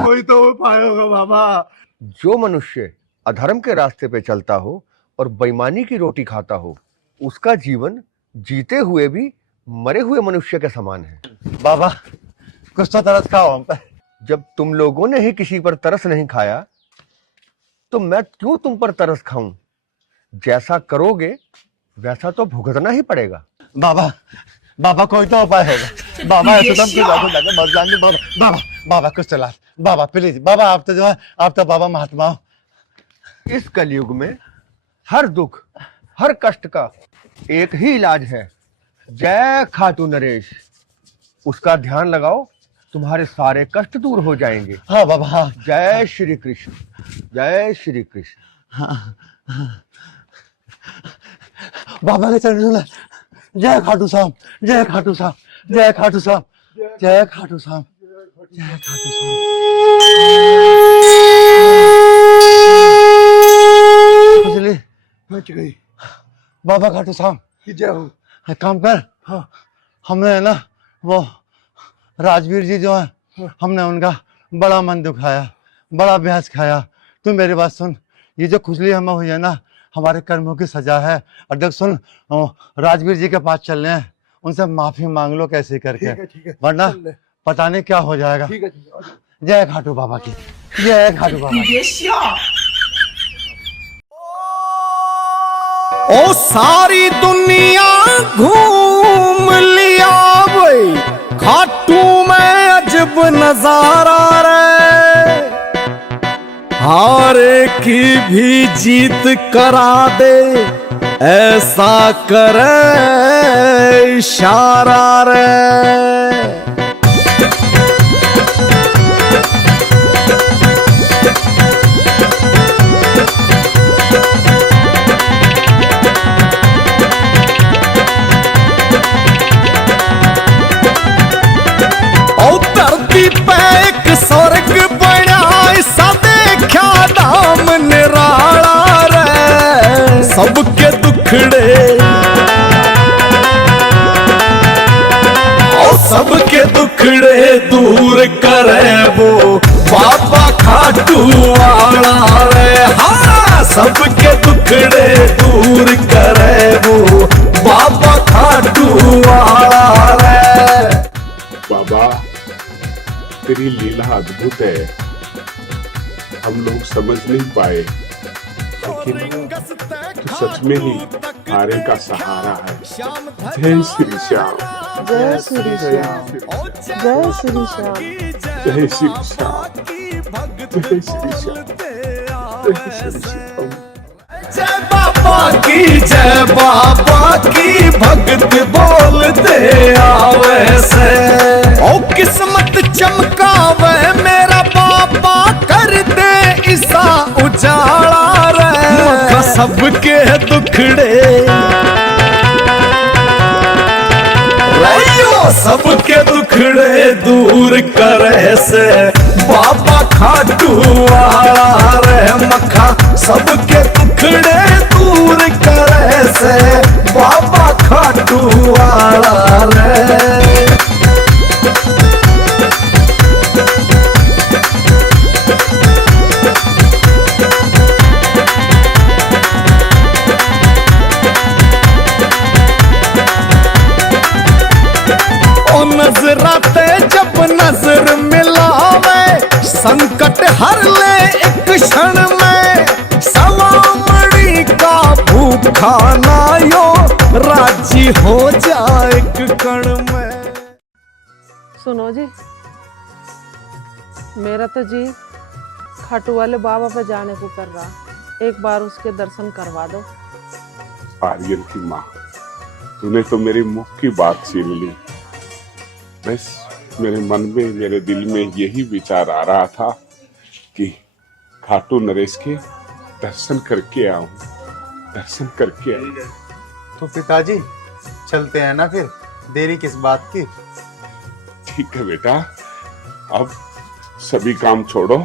कोई तो उपाय होगा बाबा। जो मनुष्य अधर्म के रास्ते पे चलता हो और बेईमानी की रोटी खाता हो, उसका जीवन जीते हुए भी मरे हुए मनुष्य के समान है। बाबा कुछ तो तरस खाओ हम पे। जब तुम लोगों ने ही किसी पर तरस नहीं खाया, तो मैं क्यों तुम पर तरस खाऊं? जैसा करोगे वैसा तो भुगतना ही पड़ेगा। बाबा, बाबा कोई तो उपाय होगा। बाबा ऐसे तो हम कुछ लगे मर जाएंगे। बाबा, बाबा, बाबा कुछ चला। बाबा प्लीज, बाबा आप तो जो है, आप तो बाबा महात्मा हो। इस कलयुग में हर दुख, हर कष्ट का एक ही इलाज है, जय खाटू नरेश। उसका ध्यान लगाओ, तुम्हारे सारे कष्ट दूर हो जाएंगे। हाँ बाबा हाँ। जय श्री कृष्ण, जय श्री कृष्ण। बाबा के चरणों में जय खाटू साहब, जय खाटू साहब, जय खाटू साहब, जय खाटू साहब, जय खाटू साहब। खुजली बच गई। बाबा खाटू साहब कि जय हो। एक काम कर, हाँ हमने है ना वो राजवीर जी जो है, हमने उनका बड़ा मन दुखाया, बड़ा ब्याज खाया। तू मेरी बात सुन, ये जो खुजली हमें हुई है ना, हमारे कर्मों की सजा है। और देख सुन, राजवीर जी के पास चल रहे हैं, उनसे माफी मांग लो कैसे करके, ठीक है वरना चल ले। पता नहीं क्या हो जाएगा। ठीक है जय खाटू बाबा की, जय खाटू बाबा की। ओ सारी दुनिया घूम लिया भाई, खाटू में अजब नजारा रे, हारे की भी जीत करा दे, ऐसा करे इशारा रे। धरती पे एक स्वर्ग बना, ऐसा देखा दाम निराला रे, सबके दुखड़े और सबके दुखड़े दूर करे वो बाबा खाटू वाला रे। हाँ, सबके दुखड़े दूर करे वो बाबा खाटू वाला रे। बाबा तेरी लीला अद्भुत है, हम लोग समझ नहीं पाए, लेकिन तू सच में ही हारे का सहारा है। जय श्री श्याम, जय श्री श्याम, जय श्री श्याम। जय श्री श्याम, जय श्री श्याम, जय श्री श्याम। जय बाबा की, जय बाबा की, भगत बोलते आवे से। ओ किस्मत चमकावे मेरा बाबा, कर दे इसा उजाला रे, सबके दुखड़े सबके दुखड़े दूर करे से बाबा खाटू वाला रे। मखा सबके दुखड़े दूर करे से बाबा खाटू वाला रे। नजराते जब नजर मिलावे, संकट हर ले एक क्षण में, सलामड़ी का भूखा ना यो राजी हो जाए एक कण में। सुनो जी, मेरा तो जी खाटू वाले बाबा पे जाने को कर रहा, एक बार उसके दर्शन करवा दो। आर्यन की माँ, तूने तो मेरे मुख की बात छीन ली। बस मेरे मन में, मेरे दिल में यही विचार आ रहा था कि खाटू नरेश के दर्शन करके आऊं, दर्शन करके आऊं। तो पिताजी चलते हैं ना फिर, देरी किस बात की। ठीक है बेटा, अब सभी काम छोड़ो,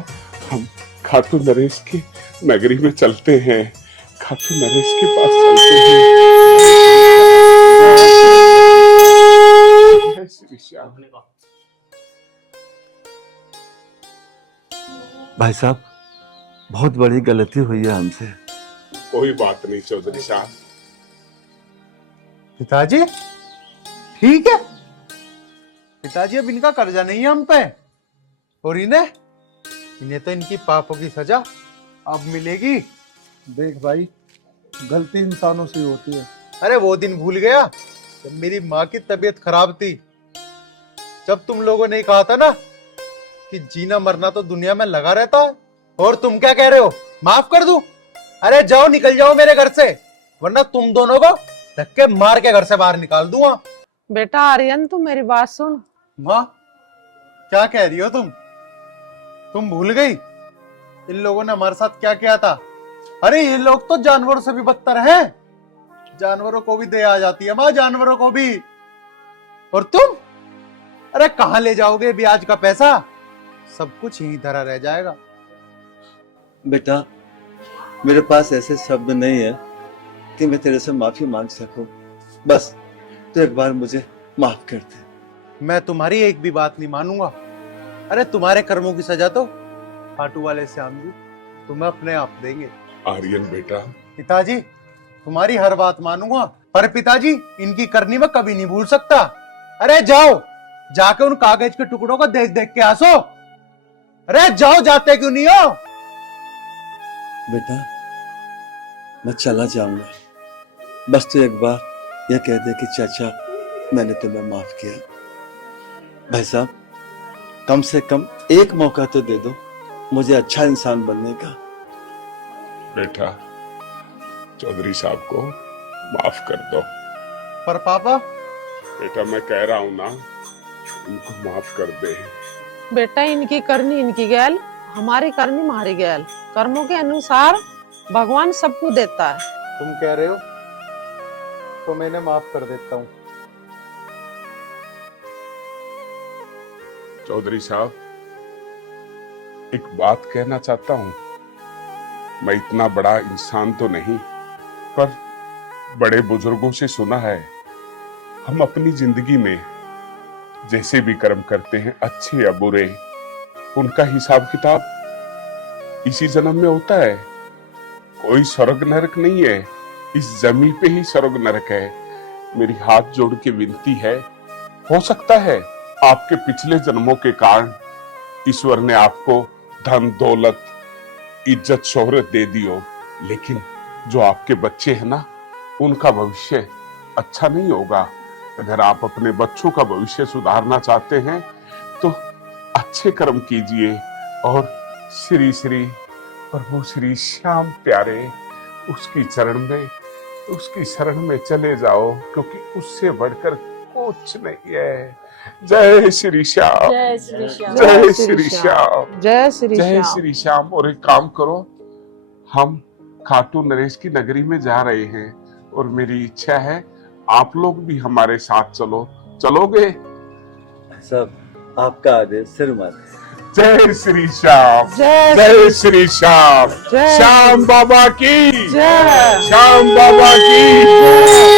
हम खाटू नरेश की नगरी में चलते हैं, खाटू नरेश के पास चलते हैं। भाई साहब, बहुत बड़ी गलती हुई है हमसे। कोई बात नहीं चौधरी साहब। पिताजी ठीक है, पिताजी अब इनका कर्जा नहीं है हम पे, और इन्हें तो इनकी पापों की सजा अब मिलेगी। देख भाई, गलती इंसानों से होती है। अरे वो दिन भूल गया जब मेरी माँ की तबीयत खराब थी, जब तुम लोगों ने कहा था ना कि जीना मरना तो दुनिया में लगा रहता है, और तुम क्या कह रहे हो, माफ कर दूं? अरे जाओ, निकल जाओ मेरे घर से, वरना तुम दोनों को धक्के मार के घर से बाहर निकाल दूंगा। बेटा आर्यन तू मेरी बात सुन। माँ, क्या कह रही हो तुम भूल गई इन लोगों ने हमारे साथ क्या किया था? अरे ये लोग तो जानवरों से भी बदतर हैं, जानवरों को भी दया आ जाती है माँ, जानवरों को भी। और तुम, अरे कहां ले जाओगे ब्याज का पैसा? सब कुछ यहीं धरा रह जाएगा। बेटा, मेरे पास ऐसे शब्द नहीं है कि मैं तेरे से माफी मांग सकूं। बस तो एक बार मुझे माफ कर दे। मैं तुम्हारी एक भी बात नहीं मानूंगा। अरे तुम्हारे कर्मों की सजा तो खाटू वाले श्याम जी तुम्हें अपने आप देंगे। आर्यन बेटा, पिताजी, तुम्हारी हर बात मानूंगा, पर पिताजी इनकी करनी मैं कभी नहीं भूल सकता। अरे जाओ, जाके उन कागज के टुकड़ों को देख देख के हंसो। अरे जाओ, जाते क्यों नहीं हो? बेटा, मैं चला जाऊंगा, बस तो एक बार यह कह दे कि चाचा मैंने तुम्हें माफ किया। भाई साहब, कम से कम एक मौका तो दे दो मुझे अच्छा इंसान बनने का। बेटा चौधरी साहब को माफ कर दो। पर पापा, बेटा मैं कह रहा हूं ना, उनको माफ कर दे। बेटा इनकी करनी इनकी गैल, हमारी करनी हमारी गैल। कर्मों के अनुसार भगवान सबको देता है। तुम कह रहे हो तो मैंने माफ कर देता हूँ। चौधरी साहब, एक बात कहना चाहता हूं। मैं इतना बड़ा इंसान तो नहीं, पर बड़े बुजुर्गों से सुना है, हम अपनी जिंदगी में जैसे भी कर्म करते हैं, अच्छे या बुरे, उनका हिसाब किताब इसी जन्म में होता है। कोई स्वर्ग नरक नहीं है, इस जमीन पे ही स्वर्ग नरक है। मेरी हाथ जोड़ के विनती है, हो सकता है आपके पिछले जन्मों के कारण ईश्वर ने आपको धन दौलत इज्जत शोहरत दे दी हो, लेकिन जो आपके बच्चे हैं ना, उनका भविष्य अच्छा नहीं होगा। अगर आप अपने बच्चों का भविष्य सुधारना चाहते हैं तो अच्छे कर्म कीजिए और श्री श्री प्रभु श्री श्याम प्यारे उसकी शरण में चले जाओ, क्योंकि उससे बढ़कर कुछ नहीं है। जय श्री श्याम, जय श्री श्याम, जय श्री श्याम, जय श्री जय श्याम। श्री श्याम। और एक काम करो, हम खाटू नरेश की नगरी में जा रहे हैं और मेरी इच्छा है आप लोग भी हमारे साथ चलो। चलोगे? सब आपका आदेश सिर माने। जय श्री श्याम, जय जय श्री श्याम, जय श्याम बाबा की जय। श्याम बाबा की